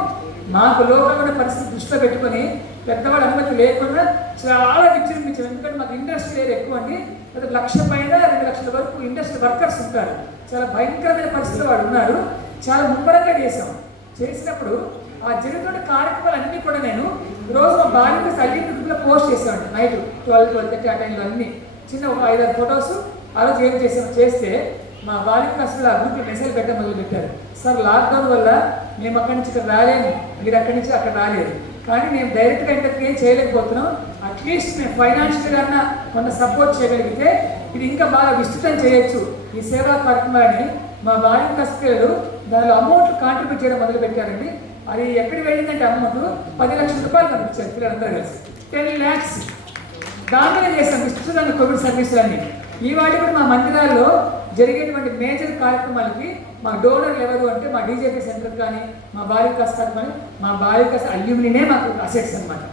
మాకు లోకమైన పరిస్థితి దృష్టిలో పెట్టుకొని పెద్దవాళ్ళ అనుమతి లేకుండా చాలా విజృంభించాం. ఎందుకంటే మాకు ఇండస్ట్రీ లేదు ఎక్కువ అండి, 1,00,000 పైన 2 లక్షల వరకు ఇండస్ట్రీ వర్కర్స్ ఉంటారు. చాలా భయంకరమైన పరిస్థితులు వాళ్ళు ఉన్నారు. చాలా ముమ్మరంగా చేసినప్పుడు ఆ జరుగుతున్న కార్యక్రమాలన్నీ కూడా నేను రోజు మా బాలిక తల్లి గ్రూప్లో పోస్ట్ చేసాను. నైట్ 12-12:30 ఆ టైంలో అన్ని చిన్న ఒక 5-6 ఫొటోస్ ఆ రోజు ఏం చేసాము చేస్తే మా బాలిక అసలు ఆ గ్రూప్లో మెసేజ్ పెట్టడం మొదలుపెట్టారు. సార్ లాక్డౌన్ వల్ల మేము అక్కడి నుంచి ఇక్కడ రాలేము, మీరు అక్కడి నుంచి అక్కడ రాలేదు, కానీ మేము డైరెక్ట్గా ఇంటర్వ్యూ చేయలేకపోతున్నాం, అట్లీస్ట్ మేము ఫైనాన్షియల్గా అన్నా కొంత సపోర్ట్ చేయగలిగితే ఇది ఇంకా బాగా విస్తృతం చేయొచ్చు ఈ సేవా కార్యక్రమాన్ని. మా బాలిక కస్పిల్లలు దానిలో అమౌంట్ కాంట్రిబ్యూట్ చేయడం మొదలుపెట్టారండి. అది ఎక్కడికి వెళ్ళిందంటే అమౌంట్ 10 లక్షల రూపాయలు పంపించారు పిల్లలందరూ కలిసి, 10 lakhs. దాంట్లోనే చేస్తాం విస్తృతంగా కోవిడ్ సర్వీసులన్నీ. ఈ వాటి కూడా మా మందిరాల్లో జరిగేటువంటి మేజర్ కార్యక్రమాలకి మా డోనర్లు ఎవరు అంటే మా డీజేపీ సెంటర్ కానీ మా బాలికాస్ కానీ మా బాలికాస్ అల్యూమినినే మాకు అసెట్స్ అనమాట.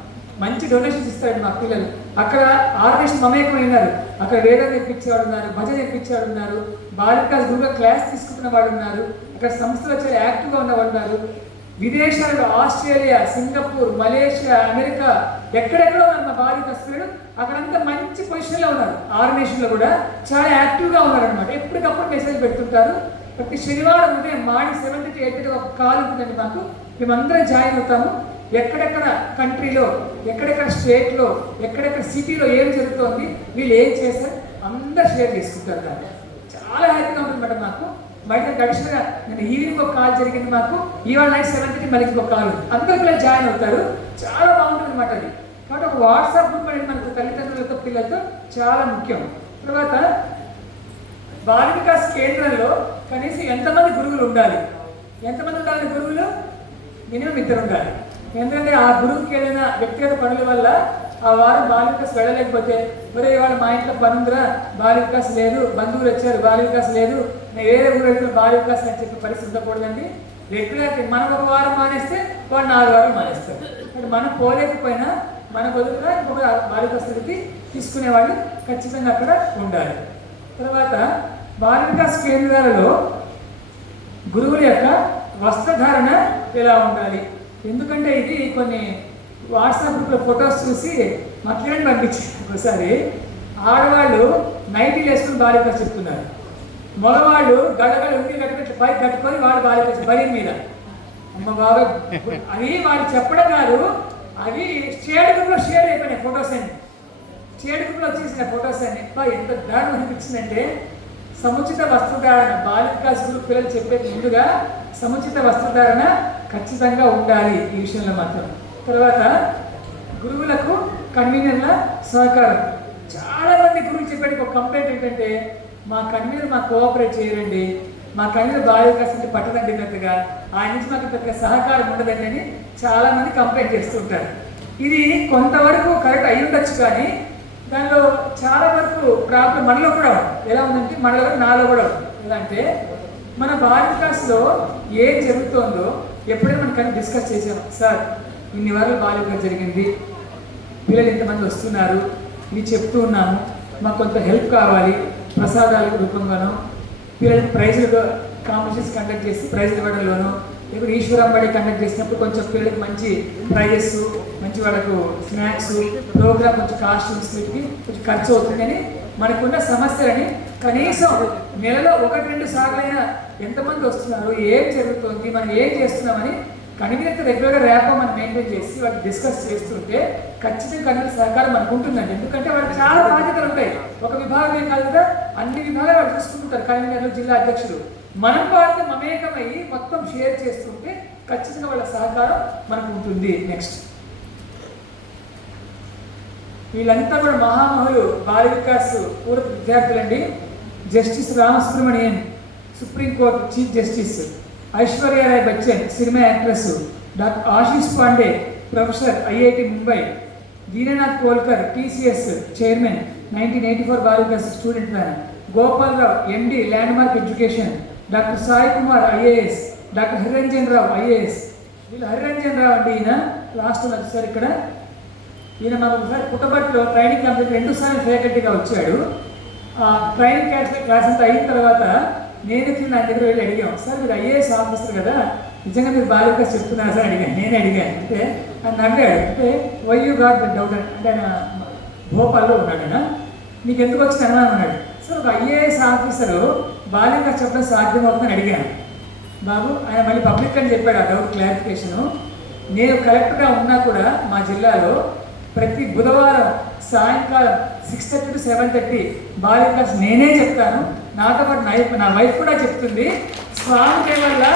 మంచి డొనేషన్స్ ఇస్తారండి మా పిల్లలు. అక్కడ ఆర్గనైజేషన్ మమేకమైనారు. అక్కడ వేదం నేర్పించేవాడు ఉన్నారు, భజన నేర్పించేవాడు ఉన్నారు, బాలికాస్ గురువుగా క్లాస్ తీసుకుంటున్న వాళ్ళు ఉన్నారు, అక్కడ సంస్థలో చాలా యాక్టివ్గా ఉన్నవాళ్ళు ఉన్నారు. విదేశాల్లో ఆస్ట్రేలియా, సింగపూర్, మలేషియా, అమెరికా ఎక్కడెక్కడో ఉన్నారు మా బాలికాస్ పిల్లలు. అక్కడంతా మంచి పొజిషన్లో ఉన్నారు. ఆర్గనైజేషన్లో కూడా చాలా యాక్టివ్గా ఉన్నారనమాట. ఎప్పటికప్పుడు మెసేజ్ పెడుతుంటారు. ప్రతి శనివారం ఉదయం మార్నింగ్ 7 to 8 ఒక కాల్ ఉంటుందండి మాకు. మేమందరం జాయిన్ అవుతాము. ఎక్కడెక్కడ కంట్రీలో, ఎక్కడెక్కడ స్టేట్లో, ఎక్కడెక్కడ సిటీలో ఏం జరుగుతోంది, వీళ్ళు ఏం చేశారు అందరూ షేర్ చేసుకుంటారు. దాన్ని చాలా హ్యాపీగా ఉంటుంది మేడం మాకు. మళ్ళీ గడిచిగా నేను ఈవినింగ్ ఒక కాల్ జరిగింది మాకు, ఇవాళ నైట్ 7:30 మళ్ళీ ఇంకొక కాల్, అందరూ పిల్లలు జాయిన్ అవుతారు. చాలా బాగుంటుంది అనమాట అది. కాబట్టి ఒక వాట్సాప్ గ్రూప్ అనేది మనకు తల్లిదండ్రులతో పిల్లలతో చాలా ముఖ్యం. తర్వాత బాలికాస్ కేంద్రంలో కనీసం ఎంతమంది గురువులు ఉండాలి? ఎంతమంది ఉండాలి గురువులు? మినిమం 2 ఉండాలి. ఎందుకంటే ఆ గురువుకి ఏదైనా వ్యక్తిగత పనుల వల్ల ఆ వారం బాలికాస్ వెళ్ళలేకపోతే, ఒరే ఇవాళ మా ఇంట్లో పని ఉందిరా, బాలికాస్ లేదు, బంధువులు వచ్చారు, బాలికాస్ లేదు, నేను వేరే ఊరు వెళ్తున్న బాలికాస్ అని చెప్పి పరిస్థితి ఉండకూడదండి. రెగ్యులర్ మనం ఒక వారం మానేస్తే వాడు 4 వారాలు మానేస్తారు. అంటే మనం పోలేకపోయినా మన బదులుగా ఇంకొక బాలికాస్తులకి తీసుకునేవాళ్ళు ఖచ్చితంగా అక్కడ ఉండాలి. తర్వాత బాలికాస్ కేంద్రాలలో గురువుల యొక్క వస్త్రధారణ ఎలా ఉండాలి? ఎందుకంటే ఇది కొన్ని వాట్సాప్ గ్రూప్లో ఫొటోస్ చూసి మా కిరణ్ పంపించారు. ఒకసారి ఆడవాళ్ళు నైటీలు వేసుకుని బాలికాస్ చెప్తున్నారు, మగవాళ్ళు గడగడ ఉండి కట్టుకుంటే బైక్ కట్టుకొని వాళ్ళు బాలికాస్ బలి మీద. అమ్మ బాబా, అది వాళ్ళు చెప్పడం కాదు, అవి షేడ్ గ్రూప్లో షేర్ అయిపోయినాయి ఫొటోస్ అన్ని. షేడ్ గ్రూప్లో వచ్చేసిన ఫొటోస్ అన్ని ఎంత దారుణం అనిపించిందంటే, సముచిత వస్త్రధారణ బాలికాస్ గ్రూప్ పిల్లలు చెప్పేది ముందుగా సముచిత వస్త్రధారణ ఖచ్చితంగా ఉండాలి ఈ విషయంలో మాత్రం. తర్వాత గురువులకు కన్వీనర్ల సహకారం. చాలామంది గురువులు చెప్పేది ఒక కంప్లైంట్ ఏంటంటే, మా కన్వీనర్ మాకు కోఆపరేట్ చేయరండి, మా కన్వీనర్ బాలికాస్ అంటే పట్టదండినట్టుగా, ఆయన నుంచి మాకు పెద్దగా సహకారం ఉండదండి అని చాలామంది కంప్లైంట్ చేస్తుంటారు. ఇది కొంతవరకు కరెక్ట్ అయి ఉండొచ్చు, కానీ దానిలో చాలా వరకు ప్రాబ్లం మనలో కూడా ఎలా ఉందంటే, మనలో కూడా నాలో కూడా ఎలా అంటే, మన బాలికాస్లో ఏం జరుగుతుందో ఎప్పుడైనా మనం కానీ డిస్కస్ చేసాం. సార్ ఇన్ని వారాలు బాలిక జరిగింది, పిల్లలు ఇంతమంది వస్తున్నారు, ఇవి చెప్తూ ఉన్నాము, మాకు కొంత హెల్ప్ కావాలి, ప్రసాదాల రూపంగానో పిల్లలకి ప్రైజులు కాంపిటీషన్స్ కండక్ట్ చేసి ప్రైజులు ఇవ్వడంలోనూ, ఇప్పుడు ఈశ్వరంబడి కండక్ట్ చేసినప్పుడు కొంచెం పిల్లలకి మంచి ప్రైజెస్, మంచి వాళ్ళకు స్నాక్స్, ప్రోగ్రామ్ కొంచెం కాస్ట్యూమ్స్ పెట్టి కొంచెం ఖర్చు అవుతుందని మనకున్న సమస్యలని కనీసం నెలలో 1-2 సార్లైనా ఎంతమంది వస్తున్నారు, ఏం జరుగుతుంది, మనం ఏం చేస్తున్నామని కన్వీనర్తో రెగ్యులర్గా ర్యాపో మనం మెయింటైన్ చేసి వాటిని డిస్కస్ చేస్తుంటే ఖచ్చితంగా కన్వీనర్ సహకారం మనకు ఉంటుందండి. ఎందుకంటే వాళ్ళకి చాలా బాధ్యతలు ఉంటాయి. ఒక విభాగమే కాదు కదా, అన్ని విభాగాలు వాళ్ళు చూసుకుంటారు కన్వీనర్లు, జిల్లా అధ్యక్షులు. మనం వాళ్ళతో మమేకమయ్యి మొత్తం షేర్ చేస్తుంటే ఖచ్చితంగా వాళ్ళ సహకారం మనకు ఉంటుంది. నెక్స్ట్, వీళ్ళంతా కూడా మహామహులు బాలికాస్ పూర్వ విద్యార్థులండి. Justice Ramasubramanian supreme court chief justice, Aishwarya Rai Bachchan cinema actress, doctor Ashish Pandey professor IIT Mumbai, Dinanath Kolkar TCS chairman 1984 బాలికాస్ student plan, Gopalarao MD landmark education, doctor Sai Kumar IAS, doctor Hariranjan Rao IAS. వీళ్ళు హరిరంజన్ రావు అండి, ఈయన లాస్ట్ వచ్చారు ఇక్కడ. ఈయన మాకు ఒకసారి పుట్టపర్తిలో ట్రైనింగ్ కంప్లీట్ 2 సార్లు ఫ్యాకల్టీగా వచ్చాడు. ట్రైనింగ్ క్లాస్ అంతా అయిన తర్వాత నేను నా దగ్గర వెళ్ళి అడిగాం, సార్ మీరు ఐఏఎస్ ఆఫీసర్ కదా, నిజంగా మీరు బాలికాస్ చెప్తున్నారు సార్ అడిగాను. నేనే అడిగాను అంటే ఆయన అడిగాడు, అంటే why you got the doubt అంటే ఆయన భోపాల్లో ఉన్నాడు. ఆయన నీకు ఎందుకు వచ్చింది అనుమానం అన్నాడు. సార్ ఒక ఐఏఎస్ ఆఫీసరు బాలికాస్ చెప్పడం సాధ్యమవుతుందని అడిగాను. బాబు ఆయన మళ్ళీ పబ్లిక్ అని చెప్పాడు ఆ డౌట్ క్లారిఫికేషను. నేను కలెక్టర్గా ఉన్నా కూడా మా జిల్లాలో ప్రతి బుధవారం సాయంకాలం 6:30 to 7:30 బాలికాస్ నేనే చెప్తాను. నాతో పాటు నా వైఫ్ కూడా చెప్తుంది. స్వామి దయ వల్ల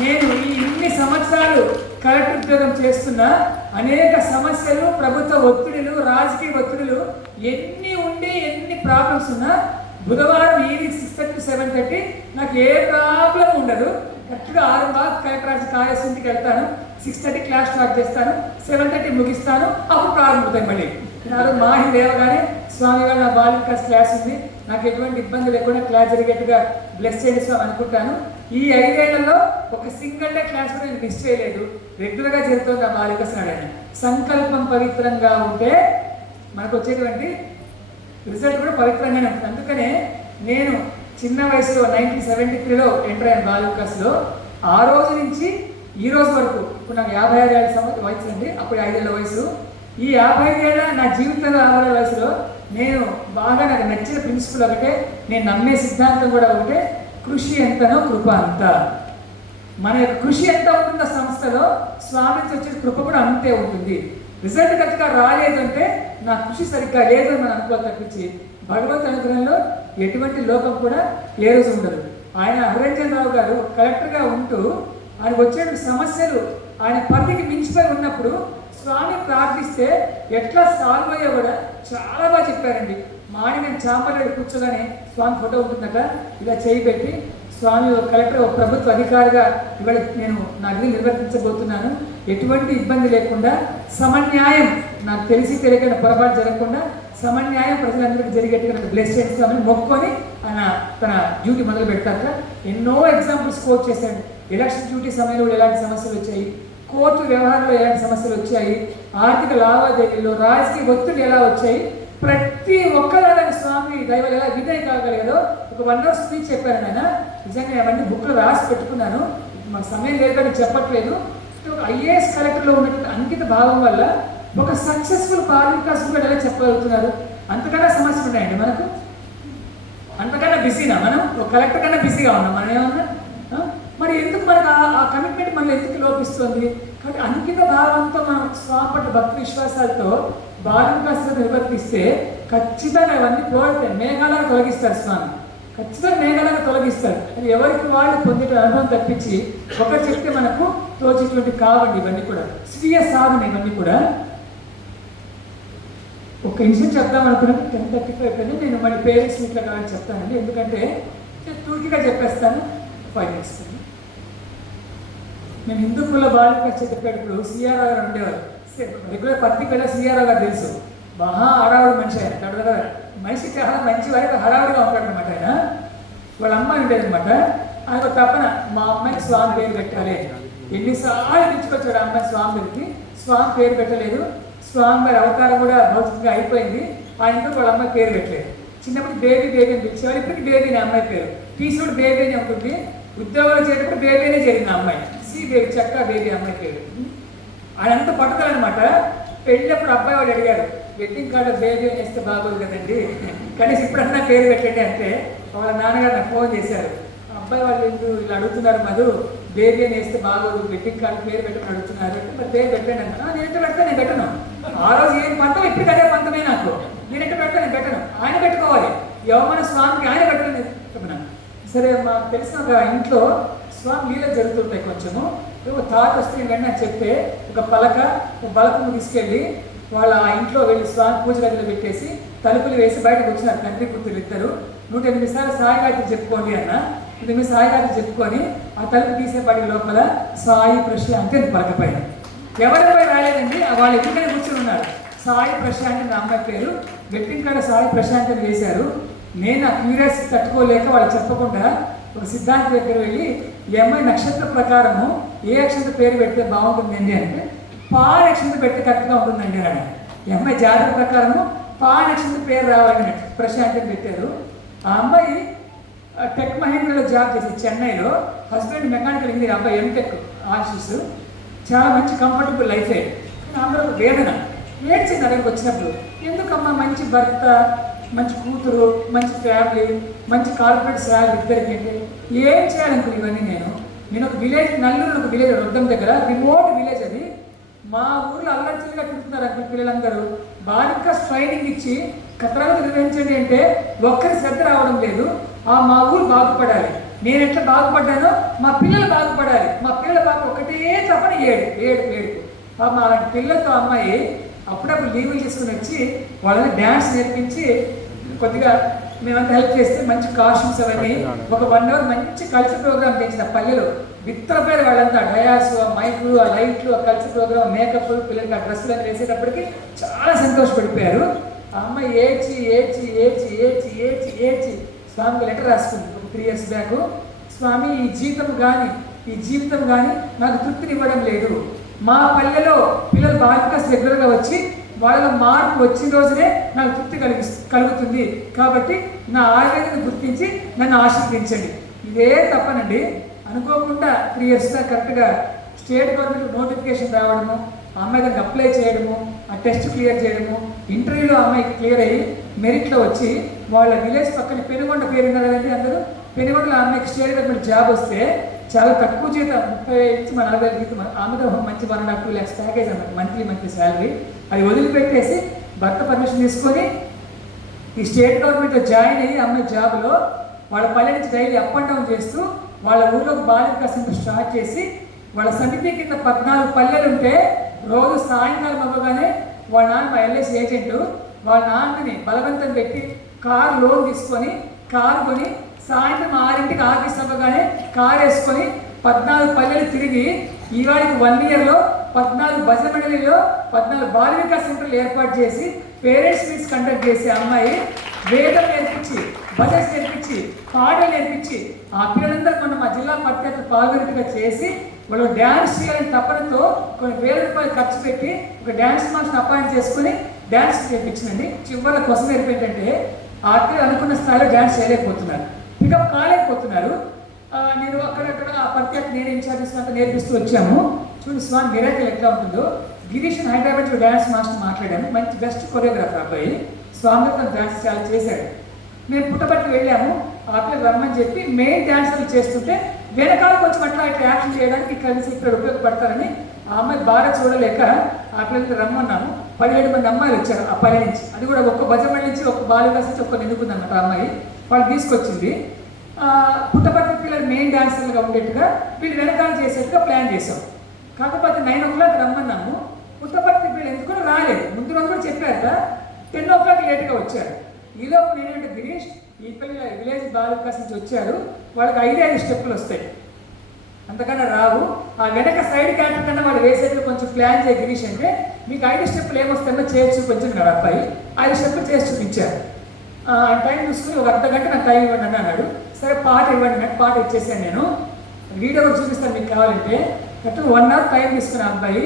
నేను ఇన్ని సంవత్సరాలు కలెక్టర్ ఉద్యోగం చేస్తున్నా అనేక సమస్యలు, ప్రభుత్వ ఒత్తిడులు, రాజకీయ ఒత్తిడులు ఎన్ని ఉండి ఎన్ని ప్రాబ్లమ్స్ ఉన్నా బుధవారం ఈవినింగ్ 6:30 to 7:30 నాకు ఏ ప్రాబ్లం ఉండదు. కరెక్ట్గా 6 కలెక్టర్ కార్యసమితికి వెళ్తాను, 6:30 క్లాస్ స్టార్ట్ చేస్తాను, 7:30 ముగిస్తాను, అప్పుడు ప్రారంభమవుతాయి. మళ్ళీ నాలుగు మాహి లేవగానే స్వామి గారు నా బాలిక క్లాస్ ఉంది, నాకు ఎటువంటి ఇబ్బంది లేకుండా క్లాస్ జరిగేట్టుగా బ్లెస్ చేయండి స్వామి అనుకుంటాను. ఈ 5 ఏళ్లలో ఒక సింగిల్ డే క్లాస్ కూడా నేను మిస్ చేయలేదు. రెగ్యులర్గా జరుగుతుంది ఆ బాలిక స్నాడని. సంకల్పం పవిత్రంగా ఉంటే మనకు వచ్చేటువంటి రిజల్ట్ కూడా పవిత్రంగానే ఉంటుంది. అందుకనే నేను చిన్న వయసులో 1973లో ఎంటర్ అయిన బాలికస్లో ఆ రోజు నుంచి ఈ రోజు వరకు, ఇప్పుడు నాకు 55 వయసు అండి, అప్పుడు 5 ఏళ్ళ వయసు. ఈ 55 ఏళ్ళ నా జీవితంలో 50 ఏళ్ళ వయసులో నేను బాగా నాకు నచ్చిన ప్రిన్సిపల్ ఒకటే, నేను నమ్మే సిద్ధాంతం కూడా ఒకటే, కృషి ఎంతనో కృప అంత. మన యొక్క కృషి ఎంత ఉంటుందో సంస్థలో స్వామి నుంచి వచ్చే కృప కూడా అంతే ఉంటుంది. రిజల్ట్ కరెక్ట్గా రాలేదు అంటే నా కృషి సరిగ్గా లేదు అని మనం అనుకోవాలి తప్పించి భగవంతు అనుగ్రహంలో ఎటువంటి లోపం కూడా ఏ రోజు ఉండదు. ఆయన హరిరంజన్ రావు గారు కలెక్టర్గా ఉంటూ ఆయన వచ్చే సమస్యలు ఆయన పరిధికి మించిపోయి ఉన్నప్పుడు స్వామి ప్రార్థిస్తే ఎట్లా సాల్వ్ అయ్యో కూడా చాలా బాగా చెప్పారండి. నేను చాంబర్లో కూర్చోగానే స్వామి ఫోటో ఉంటుందట, ఇలా చేయి పెట్టి స్వామి కలెక్టర్ ప్రభుత్వ అధికారిగా ఇవాళ నేను నా విధి నిర్వర్తించబోతున్నాను, ఎటువంటి ఇబ్బంది లేకుండా సమన్యాయం, నాకు తెలియక పొరపాటు జరగకుండా సమన్యాయం ప్రజలందరికీ జరిగేట్టుగా నాకు బ్లెస్ చేస్తామని మొక్కుకొని ఆయన తన డ్యూటీ మొదలు పెడతారట. ఎన్నో ఎగ్జాంపుల్స్ కోట్ చేశాడు. ఎలక్షన్ డ్యూటీ సమయంలో ఎలాంటి సమస్యలు వచ్చాయి, కోర్టు వ్యవహారంలో ఎలాంటి సమస్యలు వచ్చాయి, ఆర్థిక లావాదేవీల్లో రాజకీయ ఒత్తిడి ఎలా వచ్చాయి, ప్రతి ఒక్కదాని స్వామి దైవాలు ఎలా వినయ్ కాగలిగదో ఒక 1 hour స్పీచ్ చెప్పాను ఆయన. నిజంగా అవన్నీ బుక్లో రాసి పెట్టుకున్నాను, మాకు సమయం లేదని చెప్పట్లేదు. ఒక IAS కలెక్టర్లో ఉన్నటువంటి అంకిత భావం వల్ల ఒక సక్సెస్ఫుల్ పాలిటికాస్ కూడా ఎలా చెప్పగలుగుతున్నారు. అంతకన్నా సమస్యలు ఉన్నాయండి మనకు, అంతకన్నా బిజీనా మనం, ఒక కలెక్టర్ కన్నా బిజీగా ఉన్నాం మనం ఏమన్నా. మరి ఎందుకు మనకు ఆ కమిట్మెంట్ మనలో ఎందుకు లోపిస్తుంది? కాబట్టి అంకిత భావంతో మనం స్వామి పట్ల భక్తి విశ్వాసాలతో బాలికాసులు నిర్వర్తిస్తే ఖచ్చితంగా ఇవన్నీ పోతాయి. మేఘాలను తొలగిస్తారు స్వామి, ఖచ్చితంగా మేఘాలను తొలగిస్తారు. అది ఎవరికి వాళ్ళు పొందే అనుభవం తప్పించి ఒకరు చెప్తే మనకు తోచేటువంటి కావండి. ఇవన్నీ కూడా స్వీయ సాధన. ఇవన్నీ కూడా ఒక ఇన్సిడెంట్ చెప్దాం అనుకున్నాను. 10:35 అయిపోయింది. నేను మళ్ళీ పేరెంట్స్ మీట్లో కావాలని చెప్తానండి, ఎందుకంటే తూర్కిగా చెప్పేస్తాను. 5 minutes. మేము హిందూపుల్లో బాలిక చెప్పేటప్పుడు సిఆర్ఆర్ గారు ఉండేవారు. రెగ్యులర్ పత్రికలో సిఆర్ఆర్ గారు తెలుసు, మహా హడావుడి మనిషి. ఆయన కదా మనిషి చాలా మంచి వారికి హడావుడిగా ఉంటాడు అనమాట. ఆయన వాళ్ళ అమ్మాయి ఉండేది అనమాట. ఆయన తప్పన మా అమ్మాయికి స్వామి పేరు పెట్టాలి. ఎన్నిసార్లు తెచ్చుకొచ్చాడు ఆ అమ్మాయి స్వామి పేరుకి, స్వామి పేరు పెట్టలేదు. స్వామి వారి అవతారం కూడా భౌతికంగా అయిపోయింది. ఆయనతో వాళ్ళ అమ్మాయి పేరు పెట్టలేదు. చిన్నప్పుడు బేబీ బేబీ అని పిలిచేవారు, ఇప్పటికి బేబీ అని అమ్మాయి పేరు. తీసుడు బేబీ అని ఉంటుంది. ఉద్యోగాలు చేసేటప్పుడు బేబీ అనే జరిగింది అమ్మాయి, సి బేబీ, చక్క బేబీ అమ్మాయి పేరు. ఆయన అంత పట్టుదలనమాట. పెళ్ళినప్పుడు అబ్బాయి వాడు అడిగారు, వెడ్డింగ్ కార్డు బేబీ అని వేస్తే బాగోదు కదండి, కనీసం ఇప్పుడన్నా పేరు పెట్టండి అంటే వాళ్ళ నాన్నగారు నాకు ఫోన్ చేశారు. అబ్బాయి వాళ్ళు ఎందుకు ఇలా అడుగుతున్నారు, మధు బేబీ అని వేస్తే బాగోదు, వెడ్డింగ్ కార్డు పేరు పెట్టమని అడుగుతున్నారు అంటే మరి పేరు పెట్టండి అన్నా. నేను ఎంత పెడతా, నేను పెట్టను. ఆ రోజు ఏం పంతం, ఇప్పుడు అదే పంతమే నాకు, నేను ఎంత పెడతా నేను పెట్టను. ఆయన పెట్టుకోవాలి, యవమన స్వామికి ఆయన పెట్టలేదు చెప్పినాను. సరే, మాకు తెలిసిన ఒక ఇంట్లో స్వామి లీలలు జరుగుతుంటాయి. కొంచెము తాత వస్తే వెంటనే చెప్తే ఒక పలక, ఒక బలకము తీసుకెళ్ళి వాళ్ళ ఆ ఇంట్లో వెళ్ళి స్వామి పూజ గదిలో పెట్టేసి తలుపులు వేసి బయటకు వచ్చినారు తండ్రి కూతురు ఇద్దరు. 108 సార్లు సాయిగారికి చెప్పుకోండి అన్న. 108 సాయిగారికి చెప్పుకొని ఆ తలుపు తీసేపాటి లోపల సాయి ప్రశాంతి అని పలకపోయిన. ఎవరిపై రాలేదండి, వాళ్ళు ఎదురుగానే కూర్చొని ఉన్నారు. సాయి ప్రశాంతి నా అమ్మాయి పేరు, వెట్టింగ్ కాడ సాయి ప్రశాంతి అని వేశారు. నేను ఆ క్యూరియాసిటీ తట్టుకోలేక వాళ్ళు చెప్పకుండా ఒక సిద్ధాంతి దగ్గర వెళ్ళి, ఈ అమ్మాయి నక్షత్ర ప్రకారము ఏ అక్షంత పేరు పెడితే బాగుంటుందండి అంటే పా నక్షత్రం పెడితే కరెక్ట్గా ఉంటుందండి అని. ఈ అమ్మాయి జాతక ప్రకారము పా నక్షత్రం పేరు రావాలని ప్రశాంతి అని పెట్టారు. ఆ అమ్మాయి టెక్ మహేంద్రలో జాబ్ చేసి చెన్నైలో, హస్బెండ్ మెకానికల్ ఇంజనీర్, అబ్బాయి ఎంటెక్ ఆశీస్, చాలా మంచి కంఫర్టబుల్ లైఫే. అందరూ వేదన ఏడ్చింది అక్కడికి వచ్చినప్పుడు. ఎందుకమ్మా, మంచి భర్త, మంచి కూతురు, మంచి ఫ్యామిలీ, మంచి కార్పొరేట్ శాలరీ ఇద్దరికి అంటే ఏం చేయాలనుకుని ఇవన్నీ. నేను ఒక విలేజ్, నల్లూరు ఒక విలేజ్, రొద్దం దగ్గర రిమోట్ విలేజ్ అది. మా ఊర్లో అల్లరిచిల్లిగా తిరుగుతున్నారు అక్కడ పిల్లలందరూ. బాలిక ట్రైనింగ్ ఇచ్చి కథలు నిర్వహించండి అంటే ఒక్కరి శ్రద్ధ రావడం లేదు. మా ఊరు బాగుపడాలి, నేను ఎట్లా బాగుపడ్డానో మా పిల్లలు బాగుపడాలి. మా పిల్లల పాప ఒకటే తప్పని ఏడుపు. పాప అలాంటి పిల్లలతో అమ్మాయి అప్పుడప్పుడు లీవులు తీసుకుని వచ్చి వాళ్ళని డ్యాన్స్ నేర్పించి కొద్దిగా మేమంతా హెల్ప్ చేస్తే మంచి కాస్ట్యూమ్స్ అవన్నీ ఒక 1 అవర్ మంచి కల్చర్ ప్రోగ్రామ్ చేసిన పల్లెలో విత్తరపోయారు వాళ్ళంతా. డయాస్, మైకులు, ఆ లైట్లు, ఆ కల్చర్ ప్రోగ్రామ్, మేకప్, పిల్లలకి ఆ డ్రెస్సులు అని వేసేటప్పటికి చాలా సంతోషపడిపోయారు. ఆ అమ్మాయి ఏడ్చి స్వామికి లెటర్ రాసుకుంది 3 years బ్యాక్. స్వామి, ఈ జీవితం కానీ నాకు తృప్తినివ్వడం లేదు. మా పల్లెలో పిల్లలు బాగా రెగ్యులర్గా వచ్చి వాళ్ళ మార్పు వచ్చిన రోజునే నాకు తృప్తి కలుగుతుంది. కాబట్టి నా ఆవేదన గుర్తించి నన్ను ఆశీర్వదించండి. ఇదే తప్పనండి. అనుకోకుండా 3 years బ్యాక్ కరెక్ట్గా స్టేట్ గవర్నమెంట్ నోటిఫికేషన్ రావడము, ఆ అమ్మాయి దానికి అప్లై చేయడము, ఆ టెస్ట్ క్లియర్ చేయడము, ఇంటర్వ్యూలో అమ్మాయికి క్లియర్ అయ్యి మెరిట్లో వచ్చి వాళ్ళ విలేజ్ పక్కన పెనుగొండ పేరు కదండి అందరూ. పెనుగొండలో అమ్మాయికి స్టేట్ గవర్నమెంట్ జాబ్ వస్తే చాలా తక్కువ జీతం, 35-40 జీతం, ఆమెతో మంచి 1.5-2 lakhs ప్యాకేజ్ అన్నమాట, మంత్లీ శాలరీ. అది వదిలిపెట్టేసి భర్త పర్మిషన్ తీసుకొని ఈ స్టేట్ గవర్నమెంట్లో జాయిన్ అయ్యి అమ్మాయి జాబ్లో వాళ్ళ పల్లె నుంచి డైలీ అప్ అండ్ డౌన్ చేస్తూ వాళ్ళ ఊళ్ళో బాలిక సెంటర్ స్టార్ట్ చేసి వాళ్ళ సమితి కింద 14 పల్లెలు ఉంటే రోజు సాయంకాలం అవ్వగానే వాళ్ళ నాన్న మా ఎల్ఐసి ఏజెంట్ వాళ్ళ నాన్నని బలవంతం పెట్టి కారు లోన్ తీసుకొని కారు కొని సాయంత్రం 6 ఆఫీస్ అవ్వగానే కారు వేసుకొని 14 పల్లెలు తిరిగి ఈవాడికి 1 yearలో 14 భజన మండలిలో 14 బాలికా సెంటర్లు ఏర్పాటు చేసి పేరెంట్స్ మీట్స్ కండక్ట్ చేసే అమ్మాయి వేదం నేర్పించి, భజన నేర్పించి, పాటలు నేర్పించి ఆ పిల్లలందరూ మొన్న మా జిల్లా ప్రత్యేక పాల్గొనగా చేసి వాళ్ళు డ్యాన్స్ చేయాలని తప్పనతో కొన్ని వేల రూపాయలు ఖర్చు పెట్టి ఒక డ్యాన్స్ మాస్టర్ని అపాయింట్ చేసుకుని డ్యాన్స్ నేర్పించిందండి. చివరి కోసం ఏంటంటే ఆ పిల్లలు అనుకున్న స్థాయిలో డ్యాన్స్ చేయలేకపోతున్నారు, పికప్ కాలేకపోతున్నారు. నేను అక్కడక్కడ ఆ ప్రత్యేక నేను ఇన్ఛార్జెస్ అంతా నేర్పిస్తూ వచ్చాము. చూడండి స్వామి మిరాకిల్ ఎట్లా ఉంటుందో. గిరీష్ హైదరాబాద్లో డ్యాన్స్ మాస్టర్ మాట్లాడాను, మంచి బెస్ట్ కొరియోగ్రాఫర్ అబ్బాయి. స్వామి తన డ్యాన్స్ చాలా చేశాడు. మేము పుట్టపర్తి వెళ్ళాము, ఆ పిల్లలు రమ్మని చెప్పి మెయిన్ డ్యాన్సర్లు చేస్తుంటే వెనకాల కొంచెం అట్లా యాక్షన్ చేయడానికి కలిసి ఇక్కడ ఉపయోగపడతారని ఆ అమ్మాయి బాగా చూడలేక ఆ పిల్లలకి రమ్మన్నాము. 17 మంది అమ్మాయిలు వచ్చారు ఆ పల్లె నుంచి. అది కూడా ఒక్క భజమళ్ళ నుంచి, ఒక్క బాలిక నుంచి ఒక్క ఎన్నుకుందన్నమాట ఆ అమ్మాయి. వాళ్ళు తీసుకొచ్చింది. పుట్టపర్తి పిల్లలు మెయిన్ డాన్సర్లుగా ఉండేట్టుగా వీళ్ళు వెనకాల చేసేట్టుగా ప్లాన్ చేసాం. కాకపోతే 9 o'clock రమ్మన్నాము. పుట్టపర్తి పిల్లలు ఎందుకు రాలేదు. ముందు రోజు కూడా చెప్పాక 10 o'clock లేట్గా వచ్చారు. ఈలోపు నేనంటే గిరీష్, ఈ పిల్లలు విలేజ్ బాలికాస్ నుంచి వచ్చారు, వాళ్ళకి 5 స్టెప్పులు వస్తాయి, అంతకన్నా రావు. ఆ వెనక సైడ్ క్యారెక్టర్ కన్నా వాళ్ళు వేసేట్లు కొంచెం ప్లాన్ చేయ గిరీష్ అంటే, మీకు 5 స్టెప్పులు ఏమొస్తాయో చేసి చూపించండి కదా అబ్బాయి. 5 స్టెప్పులు చేసి చూపించారు. టైం చూసుకుని ఒక అర్ధగంట నాకు టైం ఇవ్వండి అని అన్నాడు. సరే పాట ఇవ్వండి నాకు పాట ఇచ్చేసాను. నేను వీడియో కూడా చూపిస్తాను మీకు కావాలంటే. కరెక్ట్ 1 hour టైం తీసుకున్న అబ్బాయి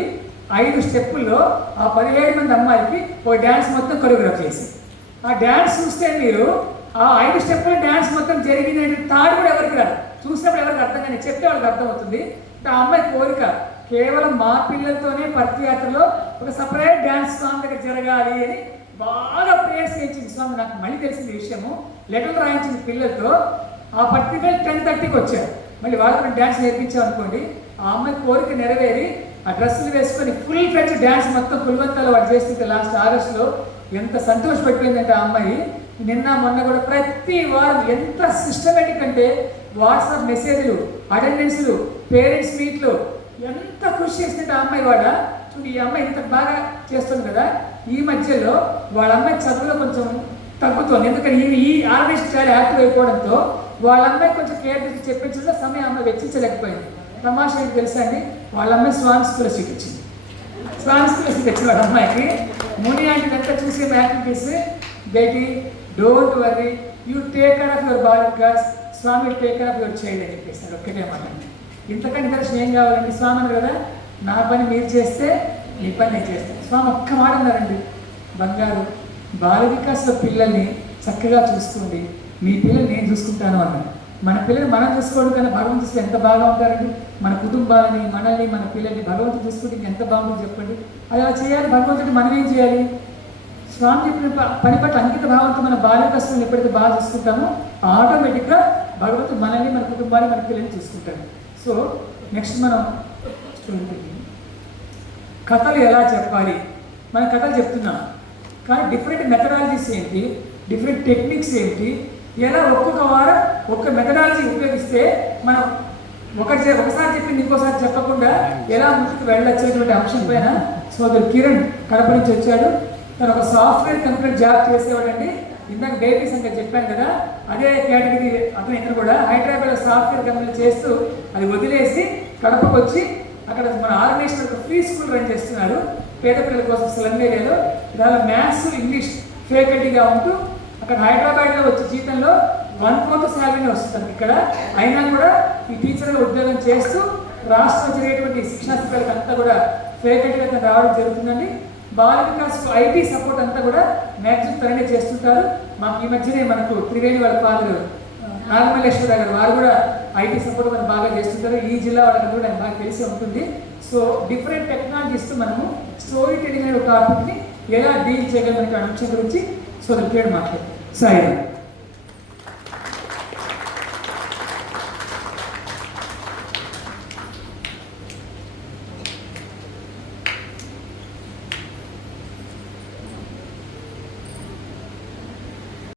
5 స్టెప్పుల్లో ఆ 17 మంది అమ్మాయికి ఒక డ్యాన్స్ మొత్తం కొరియోగ్రాఫ్ చేసి, ఆ డ్యాన్స్ చూస్తే మీరు ఆ 5 స్టెప్పుల డ్యాన్స్ మొత్తం జరిగిందంటే తాడు కూడా ఎవరికి రాదు, చూసినప్పుడు ఎవరికి అర్థం కానీ చెప్తే వాళ్ళకి అర్థమవుతుంది. ఆ అమ్మాయి కోరిక కేవలం మా పిల్లలతోనే పర్తియాత్రలో ఒక సపరేట్ డ్యాన్స్ సాంగ్ దగ్గర జరగాలి అని బాగా ప్రేయర్స్ చేయించింది స్వామి. నాకు మళ్ళీ తెలిసిన విషయము, లెటర్లు రాయించింది పిల్లలతో. ఆ పర్టికులర్ 10:30కి వచ్చారు. మళ్ళీ వాళ్ళకి డ్యాన్స్ నేర్పించాం అనుకోండి. ఆ అమ్మాయి కోరిక నెరవేరి ఆ డ్రెస్సులు వేసుకొని ఫుల్ ఫ్లెడ్జ్ డ్యాన్స్ మొత్తం పులివంతాలు వాడు చేస్తుంటే లాస్ట్ ఆగస్టులో ఎంత సంతోషపడిపోయిందంటే ఆ అమ్మాయి. నిన్న మొన్న కూడా ప్రతి వారం ఎంత సిస్టమేటిక్ అంటే వాట్సాప్ మెసేజ్లు, అటెండెన్స్లు, పేరెంట్స్ మీట్లు ఎంత కృషి చేస్తుంటే ఆ అమ్మాయి వాడ. చూడు ఈ అమ్మాయి ఇంత బాగా చేస్తుంది కదా. ఈ మధ్యలో వాళ్ళ అమ్మాయి చదువులో కొంచెం తగ్గుతోంది, ఎందుకంటే ఈ ఆర్గనైజేషన్ చాలా యాక్టివ్ అయిపోవడంతో వాళ్ళ అమ్మాయి కొంచెం కేర్ తీసి చెప్పించడంలో సమయం అమ్మాయి వెచ్చించలేకపోయింది. తమాషా ఏంటి తెలుసా అండి, వాళ్ళ అమ్మాయి స్వామి స్కూల్ సీట్ ఇచ్చింది. స్వామి స్కూల్ సీట్ ఇచ్చింది వాళ్ళ అమ్మాయికి. ముని అంటే అంతా చూసే యాక్టివిటీస్, బేటీ don't worry, you take care of your Balikas, Swami will take care of your child అని చెప్పేస్తారు. ఒక్కటే మాట. ఇంతకంటే ఇంట్రెస్ట్ ఏం కావాలండి? స్వామి అన్నారు కదా, నా పని మీరు చేస్తే మీ పని నేను చేస్తాను. స్వామి ఒక్క మాట అన్నారండి, బంగారు బాల వికాస్లో పిల్లల్ని చక్కగా చూసుకోండి, మీ పిల్లల్ని నేను చూసుకుంటాను అన్నాను. మన పిల్లల్ని మనం చూసుకోవడం కన్నా భగవంతుడు చూస్తే ఎంత బాగా ఉంటారండి. మన కుటుంబాన్ని, మనల్ని, మన పిల్లల్ని భగవంతుడు చూసుకుంటే ఎంత బాగుంటుంది చెప్పండి. అది అలా చేయాలి. భగవంతుడిని మనం ఏం చేయాలి? స్వామి చెప్పిన పని పట్ల అంకిత భావంతో మన బాల్య కష్టాలను ఎప్పుడైతే బాగా చూసుకుంటామో ఆటోమేటిక్గా భగవంతుడు మనల్ని, మన కుటుంబాన్ని, మన పిల్లల్ని చూసుకుంటాడు. సో నెక్స్ట్ మనం కథలు ఎలా చెప్పాలి, మన కథలు చెప్తున్నాం కానీ డిఫరెంట్ మెథడాలజీస్ ఏంటి, డిఫరెంట్ టెక్నిక్స్ ఏంటి, ఎలా ఒక్కొక్క వారం ఒక్క మెథడాలజీ ఉపయోగిస్తే మనం ఒకసారి చెప్పింది ఇంకోసారి చెప్పకుండా ఎలా ముందుకు వెళ్ళొచ్చేటువంటి అంశం పైన సోదరు కిరణ్ కడప నుంచి వచ్చాడు. తను ఒక సాఫ్ట్వేర్ కంపెనీ జాబ్ చేసేవాడండి. ఇందాక బేబీ సంగతి చెప్పాను కదా, అదే కేటగిరీ అతను ఇక్కడ కూడా హైదరాబాద్లో సాఫ్ట్వేర్ కంపెనీ చేస్తూ అది వదిలేసి కడపకు వచ్చి అక్కడ మన ఆర్గనైజేషన్ ఒక ఫ్రీ స్కూల్ రన్ చేస్తున్నారు పేద పిల్లల కోసం స్లమ్ ఏరియాలో. దానిలో మ్యాథ్స్ ఇంగ్లీష్ ఫ్యాకల్టీగా ఉంటూ అక్కడ హైదరాబాద్లో వచ్చే జీతంలో 1/4 శాలరీని వస్తుంది ఇక్కడ. అయినా కూడా ఈ టీచర్గా ఉద్యోగం చేస్తూ రాష్ట్రంలో జరిగేటువంటి శిక్షణ శిబిరాలకు అంతా కూడా ఫ్యాకల్టీగా రావడం జరుగుతుందండి. బాల వికాస్ ఐటీ సపోర్ట్ అంతా కూడా మ్యాక్సిమం తననే చేస్తుంటారు. మాకు ఈ మధ్యనే మనకు త్రివేణి వాళ్ళ ఫాదర్ నాగమల్లేశ్వర గారు వారు కూడా ఐటీ సపోర్ట్ మనకు బాగా చేస్తుంటారు. ఈ జిల్లా వాళ్ళకి కూడా బాగా తెలిసి ఉంటుంది. సో డిఫరెంట్ టెక్నాలజీస్తో మనము స్టోరీ టెలింగ్ అనే ఒక టాపిక్ని ఎలా డీల్ చేయగలం అనే అంశం గురించి సోదరు మాట్లాడారు. సాయి